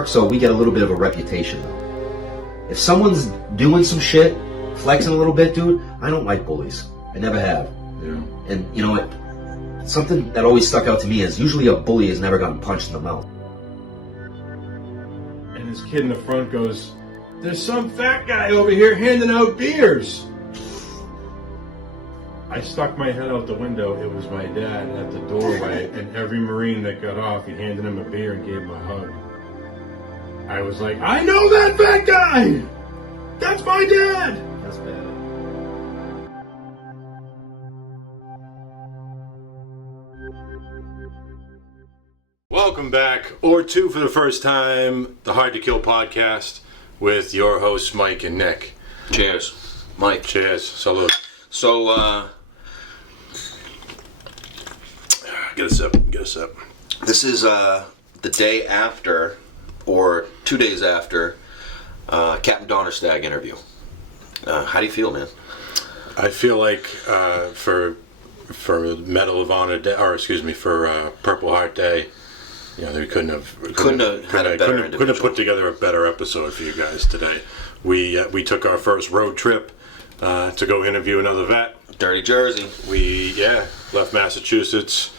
work, so we get a little bit of a reputation, though. If someone's doing some shit, flexing a little bit, dude, I don't like bullies. I never have. Yeah. And you know what? Something that always stuck out to me is usually a bully has never gotten punched in the mouth. And this kid in the front goes, "There's some fat guy over here handing out beers." I stuck my head out the window. It was my dad at the doorway, and every Marine that got off, he handed him a beer and gave him a hug. I was like, I know that fat guy! That's my dad! That's bad. Welcome back, or two for the first time, the Hard to Kill podcast with your hosts Mike and Nick. Cheers. Mike. Cheers. Salute. So, Get a sip. Get a sip. this is the day after, or 2 days after, Capt Donnerstag interview. How do you feel, man? I feel like for Medal of Honor Day, or excuse me, for Purple Heart Day, you know, they couldn't have put together a better episode for you guys today. We took our first road trip to go interview another vet. Dirty Jersey. We left Massachusetts,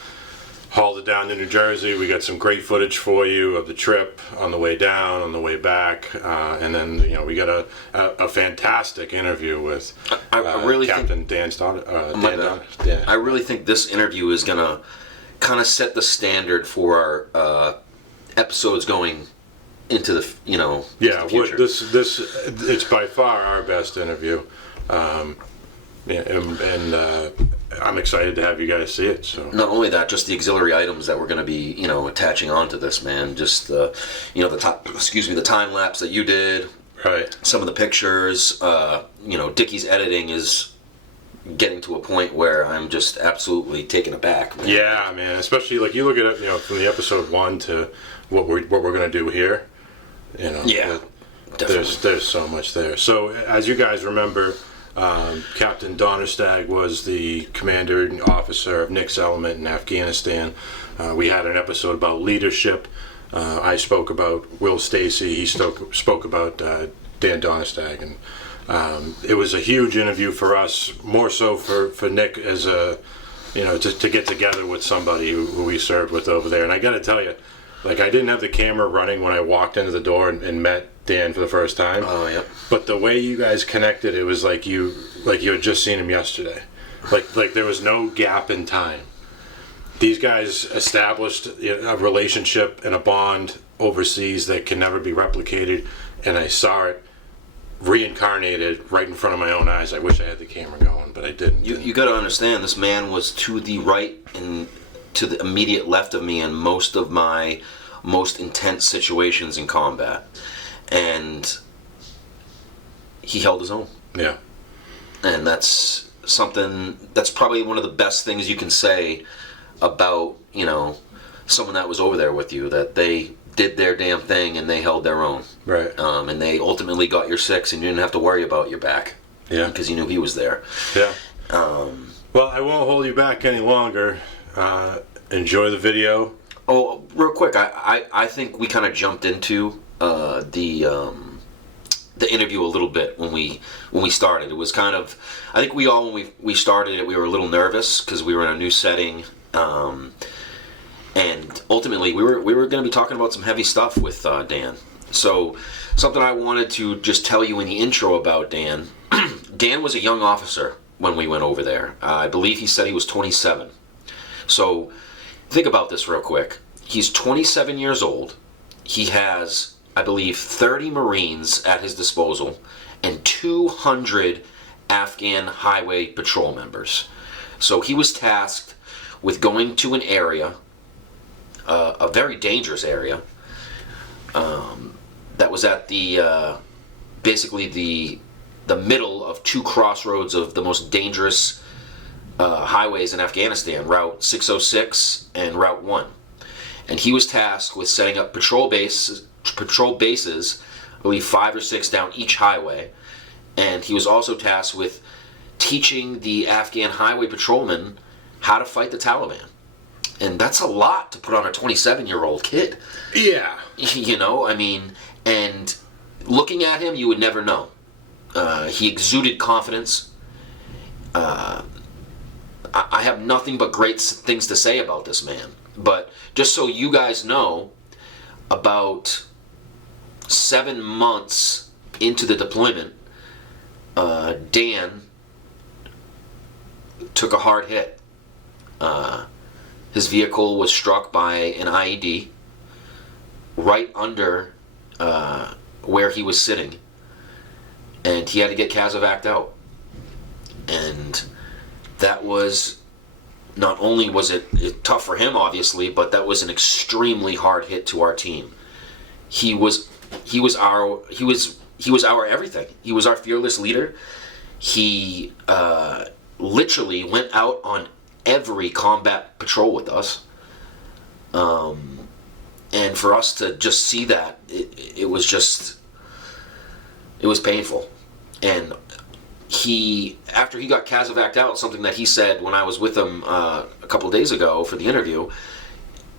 hauled it down to New Jersey. We got some great footage for you of the trip on the way down, on the way back, and then we got a fantastic interview with I really Captain Dan Donnerstag. I really think this interview is gonna kind of set the standard for our episodes going into the into the future. It's by far our best interview. And I'm excited to have you guys see it. So not only that, just the auxiliary items that we're going to be, attaching onto this, man. Just the time lapse that you did. Right. Some of the pictures. Dickie's editing is getting to a point where I'm just absolutely taken aback, man. Yeah, man. Especially like you look at it, from the episode 1 to what we're going to do here. Yeah. Definitely. There's so much there. So as you guys remember, Captain Donnerstag was the commander officer of Nick's element in Afghanistan. We had an episode about leadership. I spoke about Will Stacy. He spoke about Dan Donnerstag, and it was a huge interview for us. More so for Nick as a to get together with somebody who we served with over there. And I got to tell you, like, I didn't have the camera running when I walked into the door and met Dan for the first time. Oh, yep. But the way you guys connected, it was like you had just seen him yesterday. Like there was no gap in time. These guys established a relationship and a bond overseas that can never be replicated, and I saw it reincarnated right in front of my own eyes. I wish I had the camera going, but I didn't. You got to understand, this man was to the right and to the immediate left of me in most of my most intense situations in combat, and he held his own. Yeah. And that's something, that's probably one of the best things you can say about someone that was over there with you, that they did their damn thing and they held their own. Right. And they ultimately got your 6, and you didn't have to worry about your back. Yeah. Because you knew he was there. Yeah. Well, I won't hold you back any longer. Enjoy the video. Oh, real quick, I think we kind of jumped into the interview a little bit when we started. It was kind of, I think when we started it, we were a little nervous because we were in a new setting, and ultimately we were going to be talking about some heavy stuff with Dan. So something I wanted to just tell you in the intro about Dan. Dan was a young officer when we went over there. I believe he said he was 27. So think about this real quick. He's 27 years old. He has, I believe, 30 Marines at his disposal and 200 Afghan highway patrol members. So he was tasked with going to an area, a very dangerous area, that was at the basically the middle of two crossroads of the most dangerous highways in Afghanistan, Route 606 and Route 1. And he was tasked with setting up patrol bases, I believe 5 or 6 down each highway. And he was also tasked with teaching the Afghan highway patrolmen how to fight the Taliban. And that's a lot to put on a 27-year-old kid. Yeah. You know, I mean, and looking at him, you would never know. He exuded confidence. I have nothing but great things to say about this man. But just so you guys know, about 7 months into the deployment, Dan took a hard hit. His vehicle was struck by an IED right under where he was sitting, and he had to get Capt out. And that was, not only was it tough for him, obviously, but that was an extremely hard hit to our team. He was our everything. He was our fearless leader. He literally went out on every combat patrol with us. And for us to just see that, it was painful. And after he got Capt out, something that he said when I was with him a couple of days ago for the interview,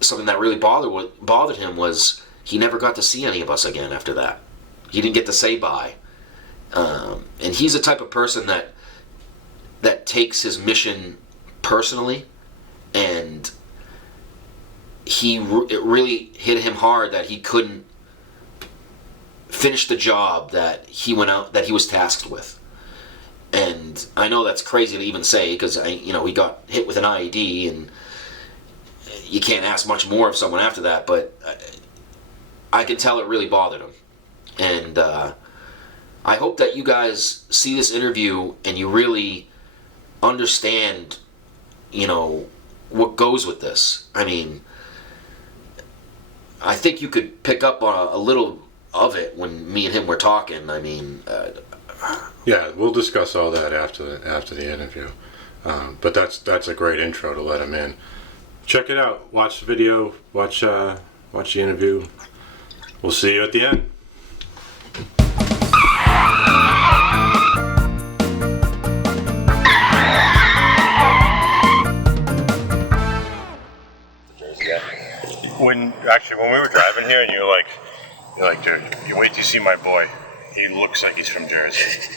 something that really bothered him was he never got to see any of us again after that. He didn't get to say bye. And he's the type of person that takes his mission personally, and it really hit him hard that he couldn't finish the job that he was tasked with. And I know that's crazy to even say, because he got hit with an IED, and you can't ask much more of someone after that. But I can tell it really bothered him, and I hope that you guys see this interview and you really understand, what goes with this. I mean, I think you could pick up on a little of it when me and him were talking. I mean, yeah, we'll discuss all that after the interview. But that's a great intro to let him in. Check it out. Watch the video. Watch the interview. We'll see you at the end. When we were driving here, and you're like, dude, you wait till you see my boy. He looks like he's from Jersey.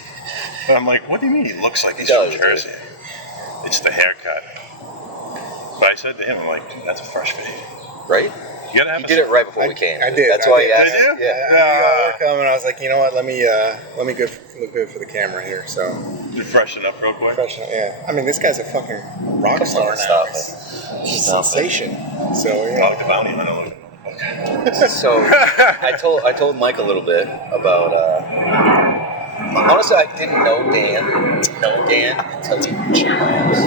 But I'm like, what do you mean he looks like he's from Jersey? It's the haircut. But I said to him, I'm like, dude, that's a fresh fade. Right? You did it right before we came. I did. That's why he asked. Did you? Yeah. I knew y'all were coming. I was like, you know what? Let me look good for the camera here. So. You freshen up real quick. Freshen up, yeah. I mean, this guy's a fucking rock star now. He's a sensation. So yeah. I like the bounty hunter. So I told Mike a little bit about. Honestly, I didn't know Dan until he cheered my ass.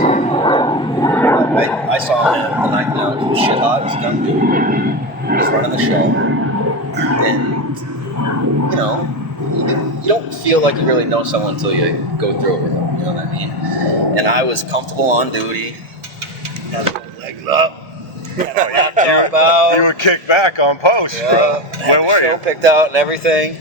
I saw him the night now. He was shit hot. He's a young dude. He was running the show, and you don't feel like you really know someone until you go through it with them. You know what I mean? And I was comfortable on duty. Had the legs up. You would kick back on post. Yeah, Where were you? Show picked out and everything.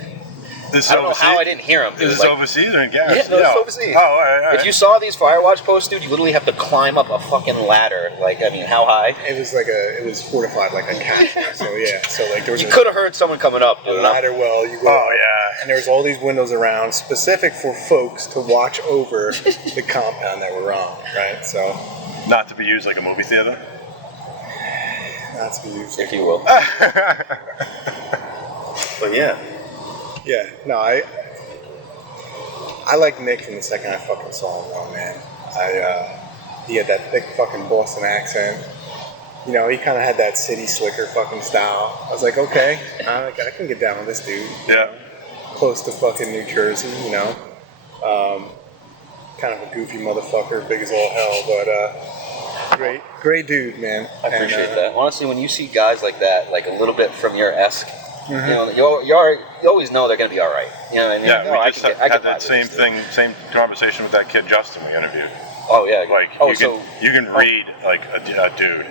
This I don't know how I didn't hear him. Is this overseas or in gas? Yeah, no, it's overseas. Oh, all right. If you saw these Firewatch posts, dude, you literally have to climb up a fucking ladder. Like, I mean, how high? It was fortified like a castle. So yeah, there was. You could have heard someone coming up, dude. A ladder well. You go. Oh yeah. And there was all these windows around, specific for folks to watch over the compound that we're on. Right. So. Not to be used like a movie theater. Not to be used, if you will. But yeah. Yeah. No, I like Nick from the second I fucking saw him, though, man. He had that thick fucking Boston accent. He kind of had that city slicker fucking style. I was like, okay, I can get down with this dude. Yeah. Close to fucking New Jersey, kind of a goofy motherfucker, big as all hell, but great dude, man. I appreciate that. Honestly, when you see guys like that, like a little bit from your esque, mm-hmm. you always know they're gonna be all right. You know what I mean? Yeah, we just had that same conversation with that kid Justin we interviewed. Oh yeah. Like you can read like a dude.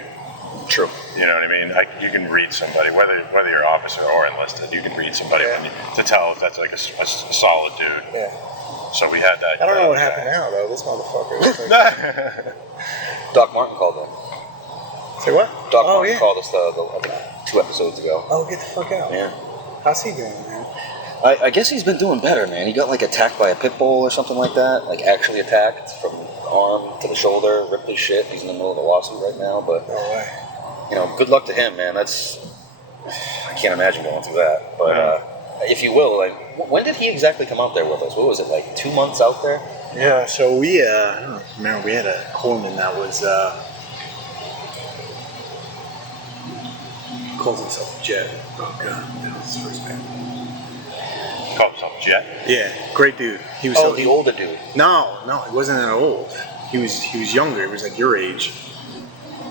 True. You know what I mean? You can read somebody, whether you're officer or enlisted. You can read somebody to tell if that's like a solid dude. Yeah. So we had that. I don't know what happened now though. This motherfucker. Doc Martin called that. Say what? Doc Oh, Martin yeah. called us I think 2 episodes ago. Oh, get the fuck out. Yeah. How's he doing, man? I guess he's been doing better, man. He got like attacked by a pit bull or something like that. Like actually attacked from the arm to the shoulder, ripped his shit. He's in the middle of a lawsuit right now, but No way. good luck to him, man. I can't imagine going through that. But if you will, like, when did he exactly come out there with us? What was it, like 2 months out there? Yeah, so we, I don't remember, we had a corpsman that was, calls himself Jet. Oh, God, that was his first name. Called himself Jet. Yeah, great dude. He was The older dude. No, he wasn't that old. He was younger. He was like your age.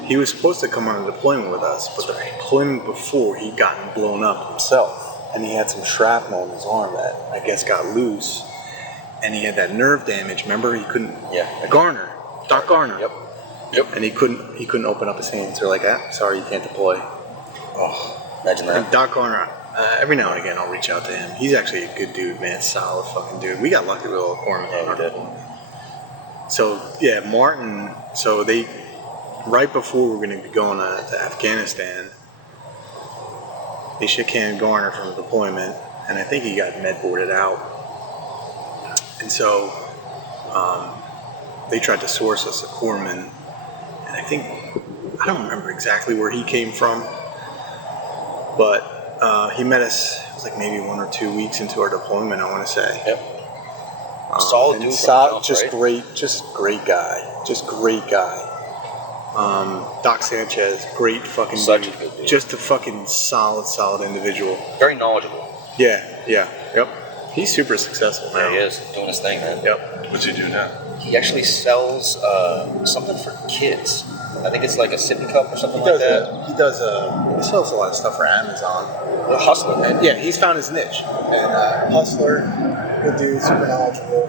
He was supposed to come on a deployment with us, but the deployment before, he'd gotten blown up himself, and he had some shrapnel in his arm that I guess got loose, and he had that nerve damage. Remember, he couldn't. Yeah. Garner, Doc Garner. Yep. And he couldn't open up his hands. They're like, sorry, you can't deploy. Oh, imagine that. And Doc Garner, every now and again, I'll reach out to him. He's actually a good dude, man. Solid fucking dude. We got lucky with old corpsman. Yeah, we did. So yeah, Martin. So they, right before we're going to be going to Afghanistan, they shook hand Garner from the deployment, and I think he got med boarded out. And so they tried to source us a corpsman, and I don't remember exactly where he came from, but he met us. It was like maybe 1 or 2 weeks into our deployment, I want to say. Yep. Solid dude. Just right? great guy. Doc Sanchez, great fucking Such dude. a good dude. Just a fucking solid individual. Very knowledgeable. Yeah, yep. He's super successful now. Yeah, he is doing his thing, man. Yep. What's he do now? He actually sells something for kids. I think it's like a sippy cup or something He like that. he sells a lot of stuff for Amazon. A hustler, man. And yeah, he's found his niche. And hustler, good dude, super knowledgeable.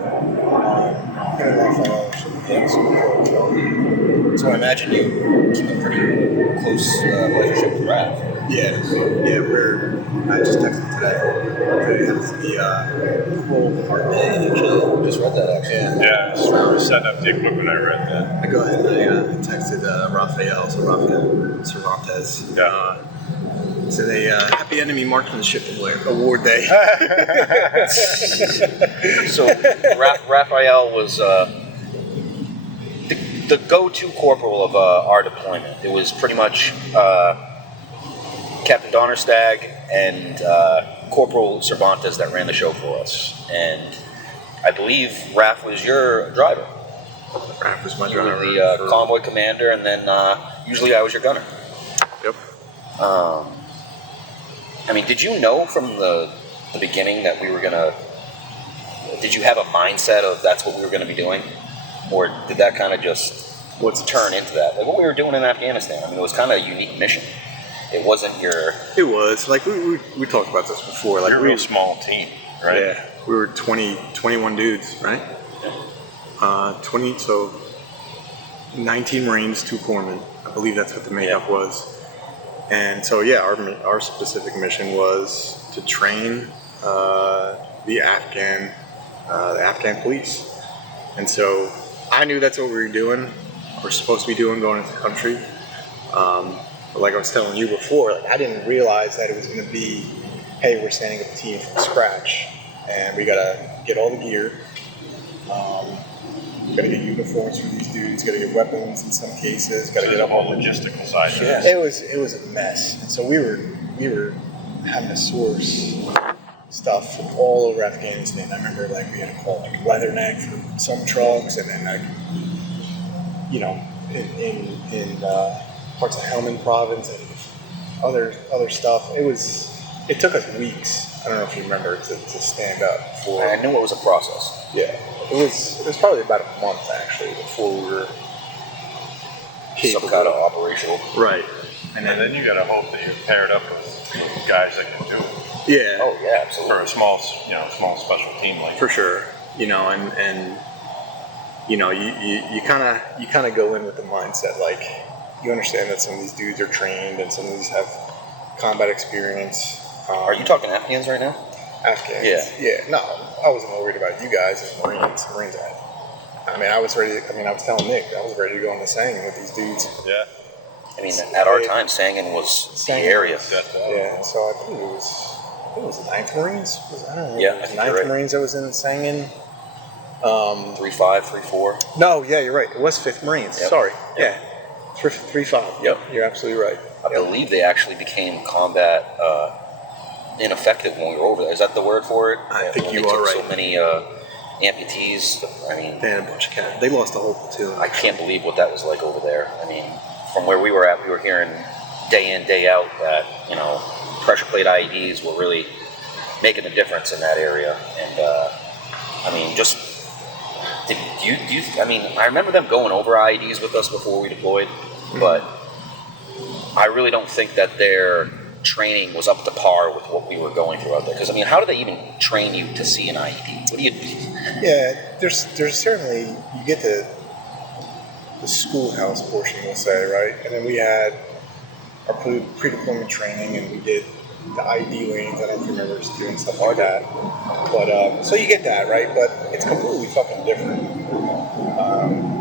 Him and Raphael should be super cool as well. So I imagine you keep a pretty close relationship with Raph. Yeah, I just texted him today. That's the whole apartment, actually. Just read that actually. Yeah, I was setting up the equipment. I read that. I go ahead and I texted Raphael, so Raphael Cervantes. Yeah. So they Happy Enemy Marksmanship Award Day. So Raphael was the go-to corporal of our deployment. It was pretty much Captain Donnerstag and Corporal Cervantes that ran the show for us. And I believe Raph was your driver. Raph was my You were driver. the convoy commander, and then usually I was your gunner. Yep. I mean, did you know from the beginning that we were gonna? Did you have a mindset of that's what we were gonna be doing, or did that kind of just turn into that? Like what we were doing in Afghanistan. I mean, it was kind of a unique mission. It wasn't your. It was like we talked about this before. Like You're a we real small team, right? Yeah, we were 21 dudes, right? 19 Marines, 2 corpsmen. I believe that's what the makeup was. And so yeah, our specific mission was to train the Afghan police. And so I knew that's what we were doing. We're supposed to be doing going into the country. But like I was telling you before, like I didn't realize that it was going to be, hey, we're standing up a team from scratch, and we gotta get all the gear. Gotta get uniforms for these dudes. Gotta get weapons in some cases. Gotta get up all on logistical side. yeah. It was a mess, and so we were having to source stuff from all over Afghanistan. I remember like we had to call like Leatherneck for some trucks, and then like in parts of Helmand province and other stuff. It took us weeks. I don't know if you remember to stand up for. I knew it was a process. Yeah, it was probably about a month actually before we were capable. Some kind of operational. Right. And then you gotta hope that you're paired up with guys that can do it Yeah. Oh yeah, absolutely. for a small special team like For sure. And you kind of go in with the mindset like you understand that some of these dudes are trained and some of these have combat experience. Are you talking Afghans right now? Afghans? Yeah. No, I wasn't worried about you guys as Marines. I was telling Nick, I was ready to go on the Sang with these dudes. Yeah. I mean, at our time, Sangin was the area. Yeah, so I think it was the 9th Marines? I don't know. Yeah, It was I the think you're 9th right. Marines that was in Sangin. 3-5, 3-4. No, yeah, you're right. It was 5th Marines. Yep. Sorry. Yep. Yeah. 3-5. Yep. You're absolutely right. I believe they actually became combat ineffective when we were over there. Is that the word for it? I think When you they are took right. So many amputees. I mean, They had a bunch of cats. They lost the whole platoon. I can't believe what that was like over there. I mean, from where we were at, we were hearing day in, day out that, you know, pressure plate IEDs were really making a difference in that area. And, I mean, just, I mean, I remember them going over IEDs with us before we deployed, but I really don't think that their training was up to par with what we were going through out there. Because, I mean, how do they even train you to see an IED? What do you... Yeah, there's certainly, you get the schoolhouse portion, we'll say, right? And then we had our pre-deployment training, and we did the ID lanes. I don't know if you remember us doing stuff like that. But, so you get that, right? But it's completely fucking different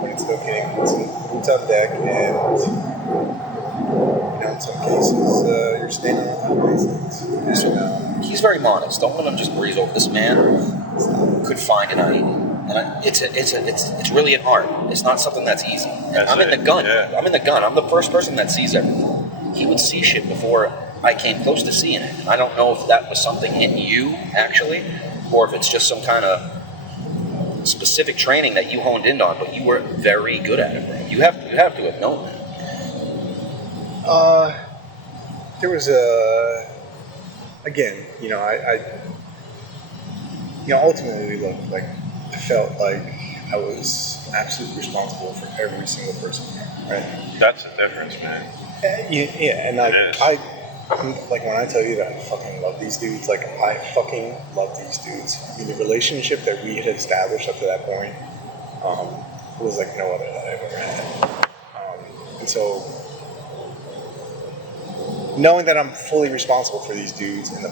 when it's getting some boots on deck, and you know, in some cases, you're standing on top of these things. And, He's very modest. Don't let him just breeze over. This man could find an IED, and it's really an art. It's not something that's easy. And I'm in the gun. Yeah. I'm in the gun. I'm the first person that sees everything. He would see shit before I came close to seeing it. And I don't know if that was something in you actually, or if it's just some kind of specific training that you honed in on. But you were very good at it, bro. You have to have known that. there was again, you know, ultimately, look, like, I felt like I was absolutely responsible for every single person, right? That's the difference, man. Yeah, and I'm like, when I tell you that I fucking love these dudes, like, I fucking love these dudes. I mean, the relationship that we had established up to that point was like no other that I've ever had. And so, knowing that I'm fully responsible for these dudes and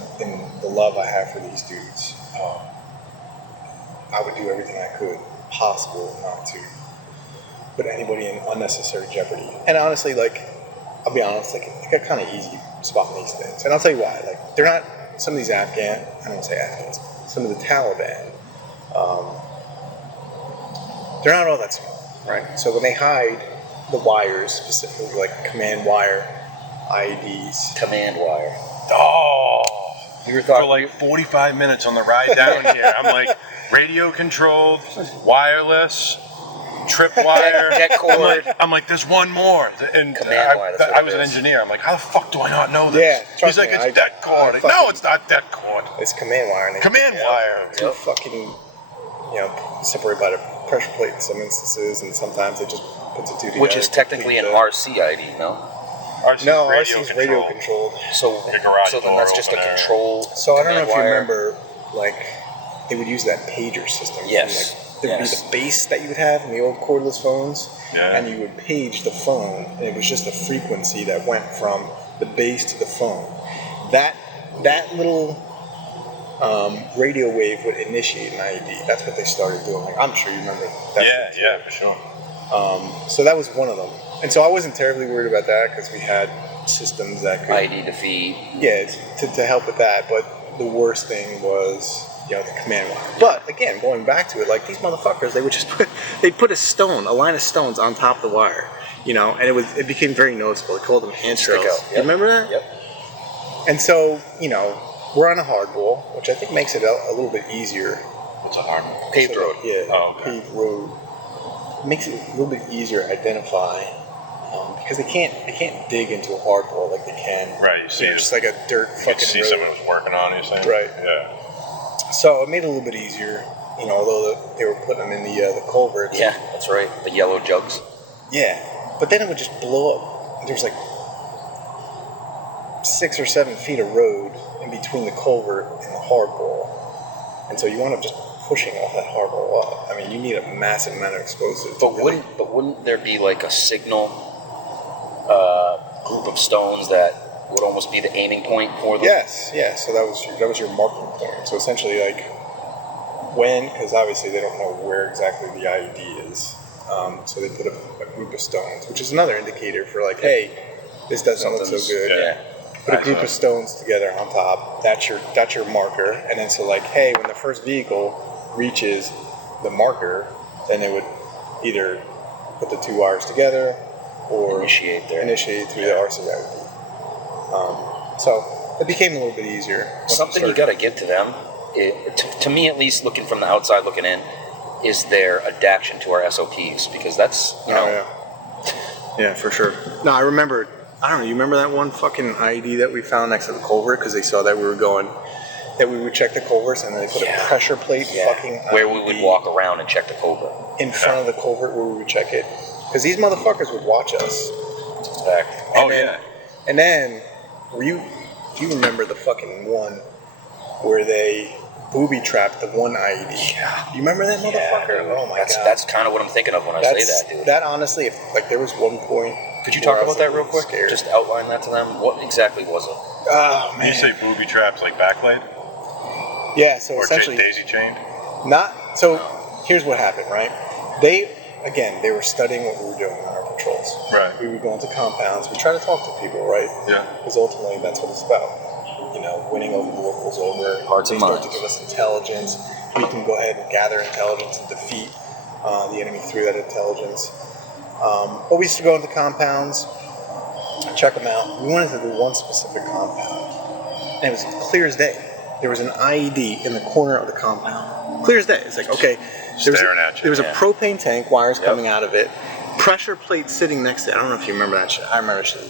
the love I have for these dudes, I would do everything I could possible not to put anybody in unnecessary jeopardy. And honestly, like, I'll be honest, like, it got kind of easy spotting these things. And I'll tell you why. Like, they're not, some of these I don't want to say Afghans, some of the Taliban, they're not all that smart, right? So when they hide the wires, specifically like command wire, IEDs. Command wire. Oh, You were for talking like 45 minutes on the ride down here. I'm like, radio controlled, wireless, tripwire. Jet cord. I'm like, there's one more. And Command wire, that's what I it was an is. engineer. I'm like, how the fuck do I not know this? Yeah, trust He's like, me, it's dead cord. I No, it's not dead cord. It's command wire. And they Command wire. Two fucking, separated by the pressure plate in some instances, and sometimes they just put the two together. which is technically an RC ID, no? RC's No, radio RC's controlled. radio controlled. So, Your garage so then door that's just a opener. control. So I don't know if you command wire. remember, like, they would use that pager system. Yes. Like, there would Yes. be the base that you would have in the old cordless phones, Yeah. and you would page the phone, and it was just a frequency that went from the base to the phone. That little radio wave would initiate an IED. That's what they started doing. Like, I'm sure you remember that. Yeah, for sure. So that was one of them. And so I wasn't terribly worried about that because we had systems that could... ID defeat. Yeah, to help with that. But the worst thing was, the command wire. But again, going back to it, like, these motherfuckers, they would just put a line of stones on top of the wire, and it became very noticeable. They called them hand Stick trails. out. You remember that? Yep. And so, we're on a hardball, which I think makes it a little bit easier. What's a hardball? Paved road. Yeah, Oh, okay. paved road. Makes it a little bit easier to identify because they can't dig into a hardball like they can. Right, you see just like a dirt You fucking could see road. someone was working on it, saying? Right. Yeah. So it made it a little bit easier, although they were putting them in the culverts. Yeah, that's right. The yellow jugs. Yeah, but then it would just blow up. There's like 6 or 7 feet of road in between the culvert and the hardball, and so you want to just pushing all that hardball up. I mean, you need a massive amount of explosives. But wouldn't there be like a signal group of stones that would almost be the aiming point for them? Yes. So that was your marking point. So essentially, like, because obviously they don't know where exactly the IED is, so they put a group of stones, which is another indicator for, like, hey, this doesn't look so good. Yeah. Put a group of stones together on top. That's your marker. And then so like, hey, when the first vehicle reaches the marker, then they would either put the two wires together or initiate through the RCA. So it became a little bit easier. Something you got to give to them, to me at least, looking from the outside looking in, is their adaptation to our SOPs, because that's, you know. Yeah, for sure. No, I remember. I don't know. You remember that one fucking IED that we found next to the culvert because they saw that we would check the culverts and they put a pressure plate fucking where IED we would walk around and check the culvert in front of the culvert where we would check it because these motherfuckers would watch us. And then, do you remember the fucking one where they booby trapped the one IED? Yeah. You remember that motherfucker? Oh my god. That's kind of what I'm thinking of when I say that, dude. That honestly, if like there was one point. Could you talk about that real quick? Scared. Just outline that to them. What exactly was it? Oh man. You say booby traps like backblade? Yeah. So or essentially, daisy chained. Not so. Here's what happened, right? They were studying what we were doing on our patrols. Right. We would go into compounds. We try to talk to people, right? Yeah. Because ultimately, that's what it's about. You know, winning over the locals over. Hearts and minds. They start to give us intelligence. We can go ahead and gather intelligence and defeat the enemy through that intelligence. But we used to go into compounds, check them out. We went into the one specific compound, and it was clear as day. There was an IED in the corner of the compound. Clear as day. It's like, okay, there was a propane tank, wires coming out of it, pressure plate sitting next to it. I don't know if you remember that shit. I remember that shit.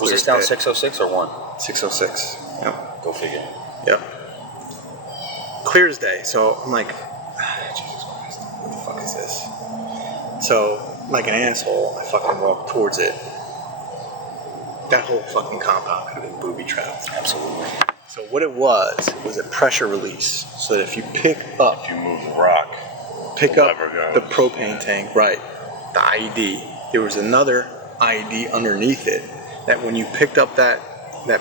Was this down 606 or 1? 606. Yep. Go figure. Yep. Clear as day. So I'm like, Jesus Christ, what the fuck is this? So, like an asshole, I fucking walked towards it. That whole fucking compound could have been booby trapped. Absolutely. So what it was a pressure release. So that if you pick up, If you move the rock, pick up the propane tank, right, the IED, there was another IED underneath it that when you picked up that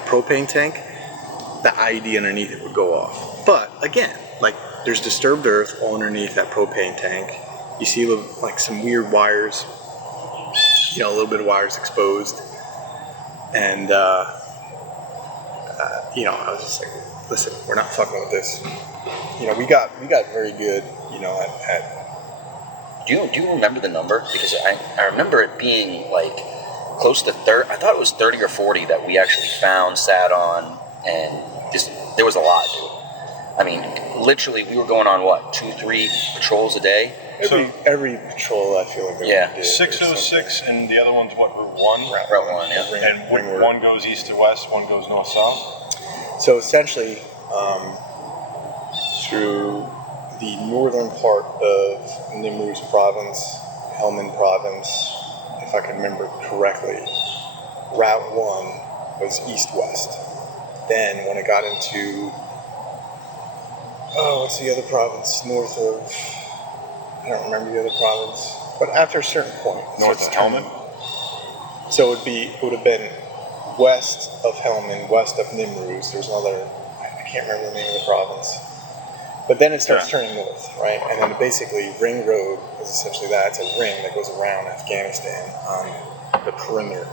propane tank, the IED underneath it would go off. But again, like there's disturbed earth all underneath that propane tank. You see like some weird wires, a little bit of wires exposed. And, I was just like, listen, we're not fucking with this. We got very good, at... Do you remember the number? Because I remember it being like close to 30. I thought it was 30 or 40 that we actually found, sat on, and there was a lot, dude. I mean, literally, we were going on, 2-3 patrols a day? Every patrol, I feel like we did. 606, and the other one's what, Route 1? Route 1, yeah. And one goes east to west, one goes north-south? So essentially, through the northern part of Nimruz province, Helmand province, if I can remember correctly, Route 1 was east-west. Then when it got into, what's the other province north of, I don't remember the other province, but after a certain point. North of Helmand? So it would have been west of Helmand, west of Nimruz. There's another, I can't remember the name of the province. But then it starts turning north, right? And then basically Ring Road is essentially that. It's a ring that goes around Afghanistan on the perimeter.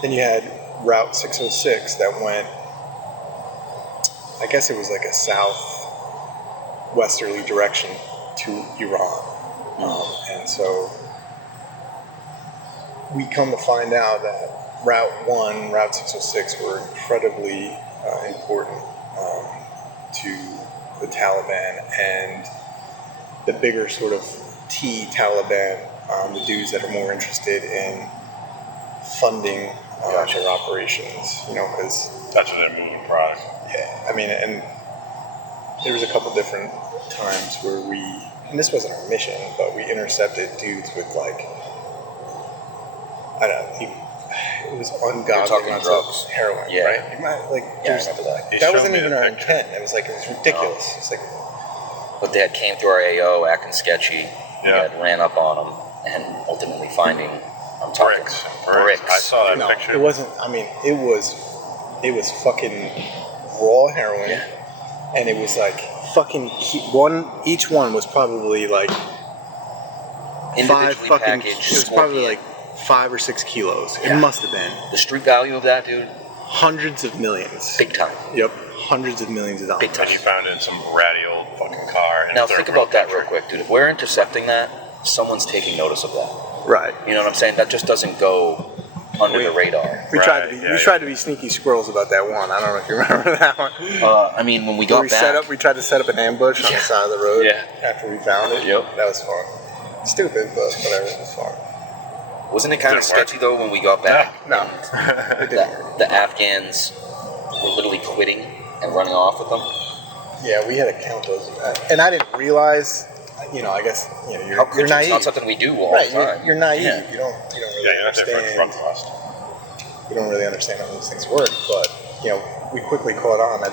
Then you had Route 606 that went, I guess it was like a southwesterly direction to Iran. And so we come to find out that Route 1, Route 606 were incredibly important to the Taliban and the bigger sort of T-Taliban, the dudes that are more interested in funding their operations, because... That's where they're moving product. Yeah, I mean, and there was a couple different times where we, and this wasn't our mission, but we intercepted dudes with like, I don't know, it was ungodly amounts of heroin, right? You might, like, I remember that. That wasn't even our intent. It was ridiculous. It's like, but they came through our AO, acting sketcy. We had ran up on them, and ultimately finding, I'm talking bricks. I saw that picture. It wasn't. I mean, it was fucking raw heroin, and it was like fucking each one was probably like individually packaged. It was probably like 5 or 6 kilos. Yeah. It must have been. The street value of that, dude, Hundreds of millions. big time. Yep. Hundreds of millions of dollars. Big time. And you found it in some ratty old fucking car. In Now third think world about that real country. quick, dude. If we're intercepting that, someone's taking notice of that. Right. You know what I'm saying? That just doesn't go under the radar. We tried to be Right, yeah, tried to be sneaky squirrels about that one. I don't know if you remember that one. I mean, when we got back, We tried to set up an ambush on the side of the road. Yeah. After we found it. Yep. That was fun. Stupid, but whatever. It was fun. wasn't it kind of Didn't work. sketchy though when we got back? No. It didn't work. The Afghans were literally quitting and running off with them. Yeah, we had to count those, and I didn't realize. I guess How could you're you? naive. It's not something we do all Right, the time. you're naive. Yeah. You don't really Yeah, you're not there for a drug understand. bust. You don't really understand how those things work. But we quickly caught on that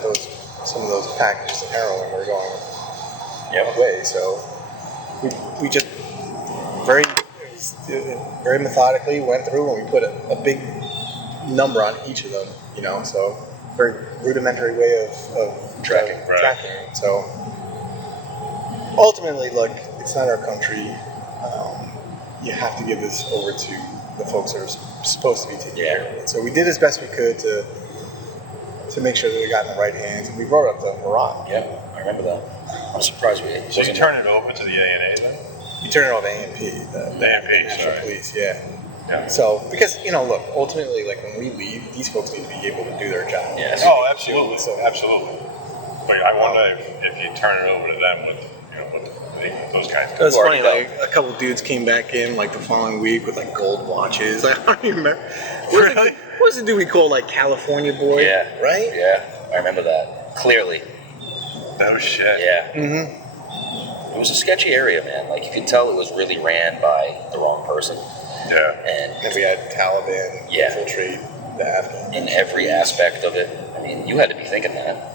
some of those packages of heroin were going away. So we just very methodically went through and we put a big number on each of them. So very rudimentary way of Tracking, right. tracking. So ultimately, look, it's not our country. You have to give this over to the folks that are supposed to be taking care of it. So we did as best we could to make sure that we got in the right hands, and we brought it up to Iraq. Yeah, I remember that. I'm surprised we. So you turn it over to the A&A then? You turn it over to A&P, the A&P, National sorry. Police, yeah. Yeah. So, because, look, ultimately, like, when we leave, these folks need to be able to do their job. Yeah. Oh, absolutely, So- absolutely. But I wonder if you turn it over to them with those kinds of. It was funny, Already like, a couple dudes came back in, like, the following week with, like, gold watches. I don't even remember. Really? What was the dude we called, like, California boy? Yeah. Right? Yeah, I remember that clearly. No shit. Yeah. Mm-hmm. It was a sketchy area, man. Like you could tell it was really ran by the wrong person, Yeah. and And we had Taliban Yeah. infiltrate the Afghans. in every aspect of it. I mean, you had to be thinking that.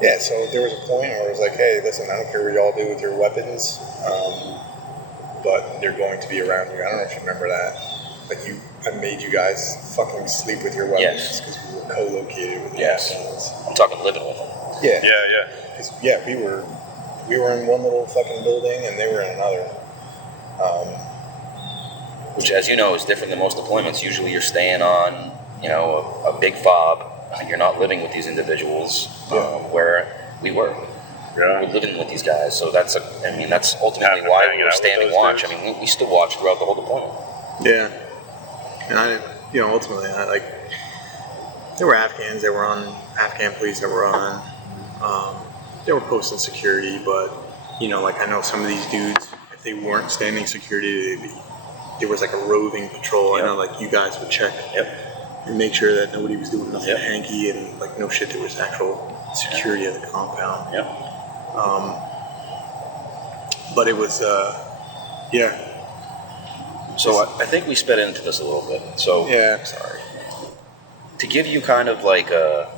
Yeah, so there was a point where it was like, hey, listen, I don't care what y'all do with your weapons, but they're going to be around you. I don't know if you remember that. Like, I made you guys fucking sleep with your weapons Yes. because we were co-located with the Yes. Afghans. I'm talking living with them. Yeah. Yeah, yeah. 'Cause, yeah, we were in one little fucking building and they were in another. Which, as you know, is different than most deployments. Usually you're staying on, a big fob. You're not living with these individuals, where we were. Yeah. We're living with these guys. So that's ultimately Having to why hang we it were out with standing those watch. dudes? I mean, we still watched throughout the whole deployment. Yeah. And ultimately, there were Afghans that were on, Afghan police that were on, they were posting security, but, I know some of these dudes, if they weren't standing security, there was like a roving patrol. Yep. I know, like, you guys would check Yep. and make sure that nobody was doing nothing Yep. hanky and, like, no shit, there was actual security of the compound. Yep. But it was, yeah. So I think we sped into this a little bit. So Yeah. sorry. To give you kind of like a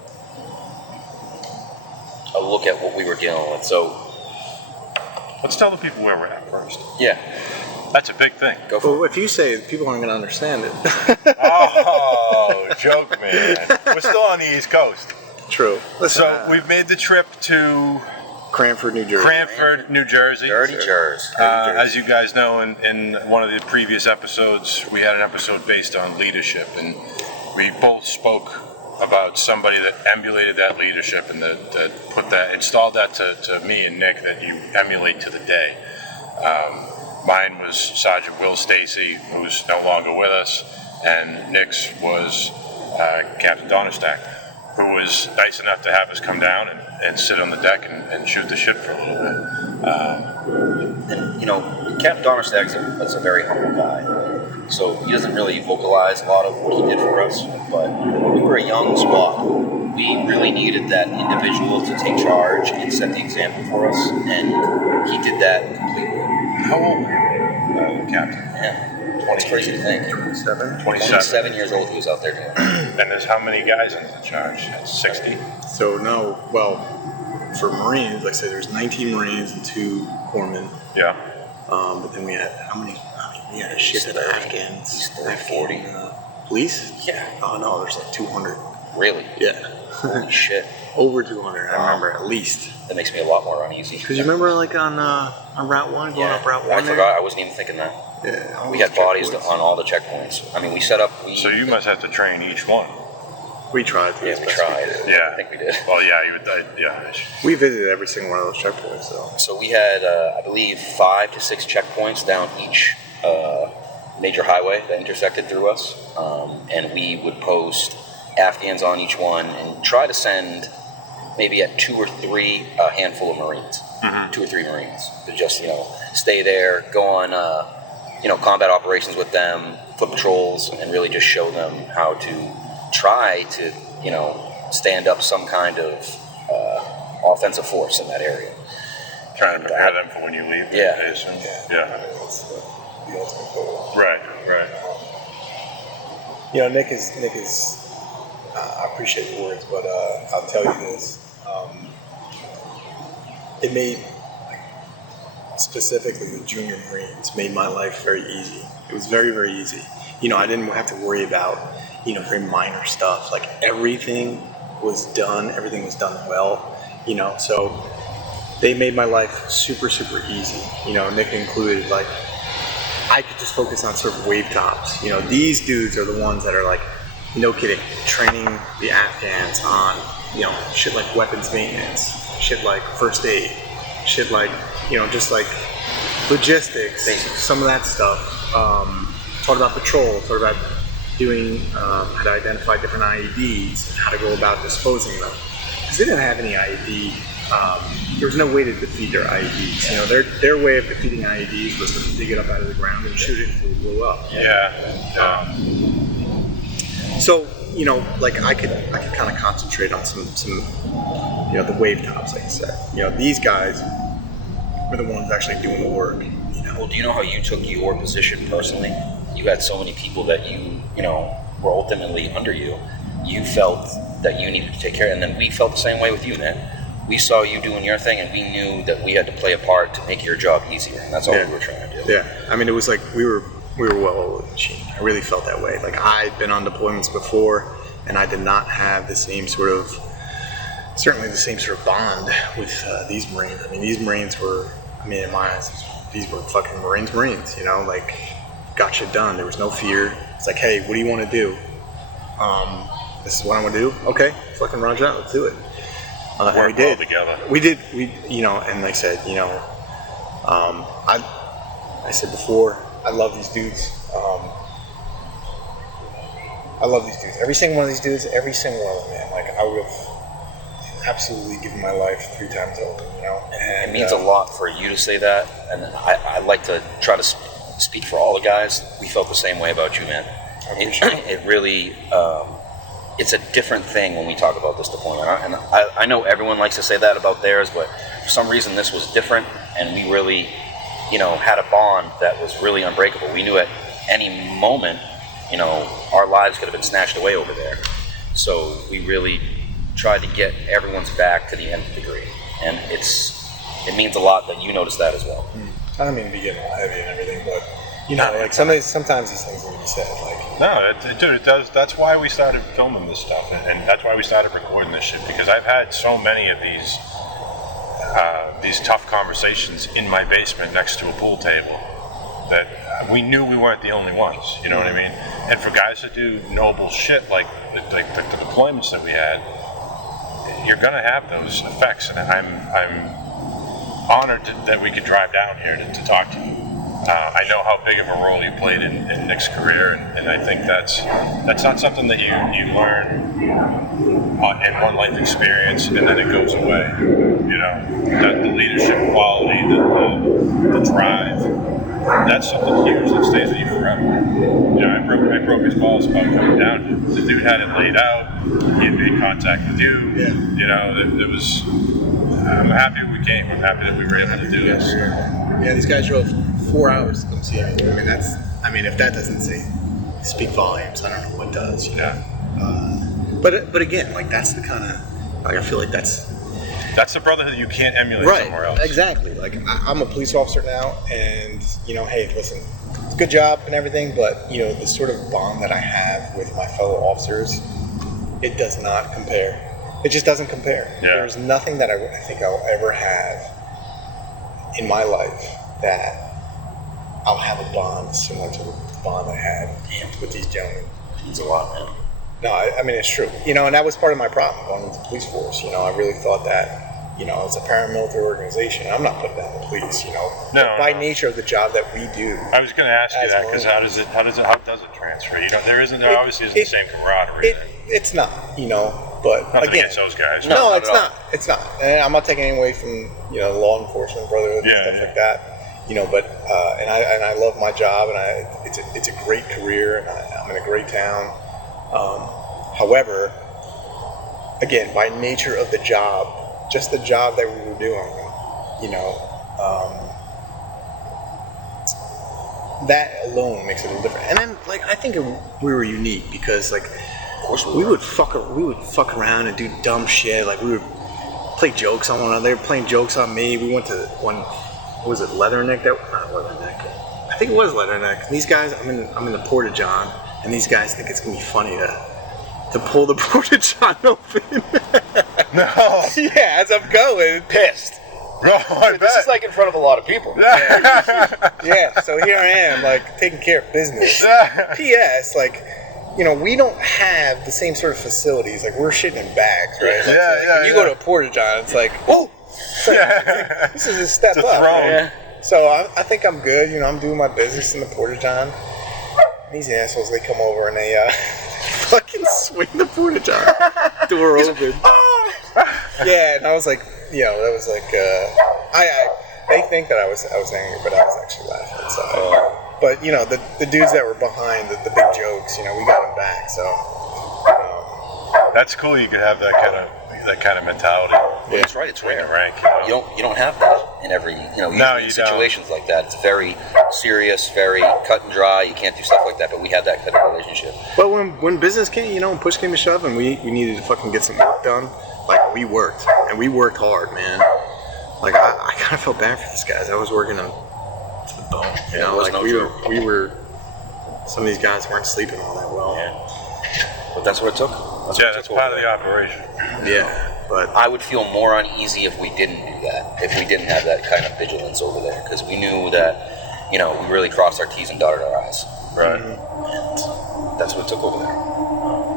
look at what we were dealing with. So Let's tell the people where we're at first. yeah, That's a big thing. go for Well, if you say it, people aren't going to understand it. Oh, joke, man. We're still on the East Coast. True. Listen, So we've made the trip to Cranford, New Jersey. Cranford, New Jersey. Dirty Jers. As you guys know, in one of the previous episodes, we had an episode based on leadership, and we both spoke about somebody that emulated that leadership and that installed that to me and Nick that you emulate to the day. Mine was Sergeant Will Stacy, who's no longer with us, and Nick's was Captain Donnerstag, who was nice enough to have us come down and sit on the deck and shoot the shit for a little bit. And Capt Donnerstag is a very humble guy. So he doesn't really vocalize a lot of what he did for us. But we were a young squad. We really needed that individual to take charge and set the example for us, and he did that completely. How old were you, Captain? Yeah, it's crazy to think. 27. 27 years old he was out there doing it. And there's how many guys in the charge? 60? So no, well, for Marines, like I said, there's 19 Marines and 2 corpsmen. Yeah. But then we had we had a shit ton of Afghans. 40. Police? Yeah. Oh no, there's like 200. Really? Yeah. Holy shit. Over 200, I remember at least. That makes me a lot more uneasy. Because you remember like on Route 1, going up Route 1 I there? forgot. I wasn't even thinking that. Yeah. We had bodies on all the checkpoints. I mean, we set up. So you must have to train each one. We tried. Yeah, we tried. Yeah. I think we did. Well, yeah, you would. Yeah. We visited every single one of those checkpoints, though. So we had, I believe, 5 to 6 checkpoints down each major highway that intersected through us, and we would post Afghans on each one and try to send maybe at 2 or 3 a handful of Marines, 2 or 3 Marines to just stay there, go on combat operations with them, foot patrols, and really just show them how to try to stand up some kind of offensive force in that area. Trying to prepare them for when you leave. Yeah. I assume. Yeah. That's the ultimate goal. Right. Nick is. I appreciate the words, but I'll tell you this. It made, specifically the junior Marines, made my life very easy. It was very, very easy. I didn't have to worry about, very minor stuff. Like, everything was done. Everything was done well, so they made my life super, super easy. Nick included, like, I could just focus on sort of wave tops. These dudes are the ones that are, like, no kidding, training the Afghans on, shit like weapons maintenance, shit like first aid, shit like, just like logistics, some of that stuff. Taught about patrol, taught about doing, how to identify different IEDs and how to go about disposing of them. Because they didn't have any IED, there was no way to defeat their IEDs. Their way of defeating IEDs was to dig it up out of the ground and shoot it until it blew up. Yeah. So, like I could kind of concentrate on some the wave tops, like I said. These guys were the ones actually doing the work. Well, do you know how you took your position personally? You had so many people that were ultimately under you. You felt that you needed to take care of, and then we felt the same way with you, man. We saw you doing your thing, and we knew that we had to play a part to make your job easier, and that's all we were trying to do. Yeah, I mean, it was like we were well over the machine. I really felt that way. Like, I'd been on deployments before, and I did not have the same sort of bond with these Marines. I mean, these Marines were, in my eyes, these were fucking Marines, like, got shit done. There was no fear. It's like, hey, what do you want to do? This is what I want to do? Okay, fucking roger that, let's do it. And we did. Together. We did, and like I said, I said before, I love these dudes. Every single one of these dudes, every single one of them, man. Like, I would have absolutely given my life 3 times over, And, it means a lot for you to say that, and I like to try to speak for all the guys. We felt the same way about you, man. It really, it's a different thing when we talk about this deployment. And I know everyone likes to say that about theirs, but for some reason this was different, and we really, had a bond that was really unbreakable. We knew at any moment, our lives could have been snatched away over there. So we really tried to get everyone's back to the nth degree, and it means a lot that you noticed that as well. I don't mean to be getting all heavy and everything, but like sometimes these things need to be said. Like, no, dude, it does. That's why we started filming this stuff, and that's why we started recording this shit. Because I've had so many of these tough conversations in my basement next to a pool table that we knew we weren't the only ones. You know what I mean? And for guys to do noble shit like the deployments that we had, you're gonna have those effects, and I'm honored that we could drive down here to talk to you. I know how big of a role you played in Nick's career, and I think that's not something that you learn in one life experience and then it goes away. The leadership quality, the drive, that's something huge that stays with you forever. I broke his balls about coming down. The dude had it laid out. He had made contact with you. Yeah. It was. I'm happy we came. I'm happy that we were able to do this. Yeah, these guys drove 4 hours to come see me. If that doesn't speak volumes, I don't know what does. Yeah. But again, like, that's the kind of, like, I feel like that's the brotherhood you can't emulate somewhere else. Exactly. Like, I'm a police officer now, and hey, listen, it's a good job and everything, but the sort of bond that I have with my fellow officers, it does not compare. It just doesn't compare. Yeah. There's nothing that I think I'll ever have in my life that I'll have a bond similar to the bond I had with these gentlemen. It's a lot, man. No, I mean, it's true. You know, and that was part of my problem going into the police force. You know, I really thought that, you know, it's a paramilitary organization. I'm not putting down the police, you know. No, by no. nature of the job that we do. I was going to ask you as that because Marines. how does it transfer? You know, there obviously isn't the same camaraderie. It's not, you know, but Not again, against those guys. no, it's not. It's not. And I'm not taking any away from, you know, law enforcement, brotherhood, and stuff like that. You know, but and I love my job, and it's a great career, and I'm in a great town. However, again, by nature of the job, just the job that we were doing, you know, that alone makes it a little different. And then, like, I think we were unique because, like, Of course we would fuck around and do dumb shit. Like, we would play jokes on one another. They were playing jokes on me. We went to one. Was it Leatherneck? Not Leatherneck. I think it was Leatherneck. These guys, I'm in the Porta-John, and these guys think it's gonna be funny to pull the Porta-John open. No. Yeah, as I'm going, pissed. Bro, I This is like in front of a lot of people. Yeah, so here I am, like, taking care of business. P.S., like, you know, we don't have the same sort of facilities. Like, we're shitting in bags, right? Like, when you go to a Porta-John, it's like, whoa! It's like, this is a step It's a up. throne. Man. So I think I'm good. You know, I'm doing my business in the Porta-John. These assholes, they come over and they fucking swing the Porta-John door open. Yeah, and I was like, you know, that was like, they think that I was angry, but I was actually laughing. So, but you know, the dudes that were behind the big jokes, you know, we got them back. So That's cool. You could have that kind of mentality. Yeah, that's right. It's rare. Rank, You don't have that in every, you know, usually in situations like that. It's very serious, very cut and dry. You can't do stuff like that, but we had that kind of relationship. But when business came, you know, when push came to shove, and we needed to fucking get some work done, like, we worked, and we worked hard, man. Like, I kind of felt bad for these guys. I was working them to the bone, you know. Like, we were. Some of these guys weren't sleeping all that well. Yeah. But that's what it took. That's part of the operation. Yeah. But I would feel more uneasy if we didn't do that, if we didn't have that kind of vigilance over there, because we knew that, you know, we really crossed our T's and dotted our I's. Right. And that's what it took over there.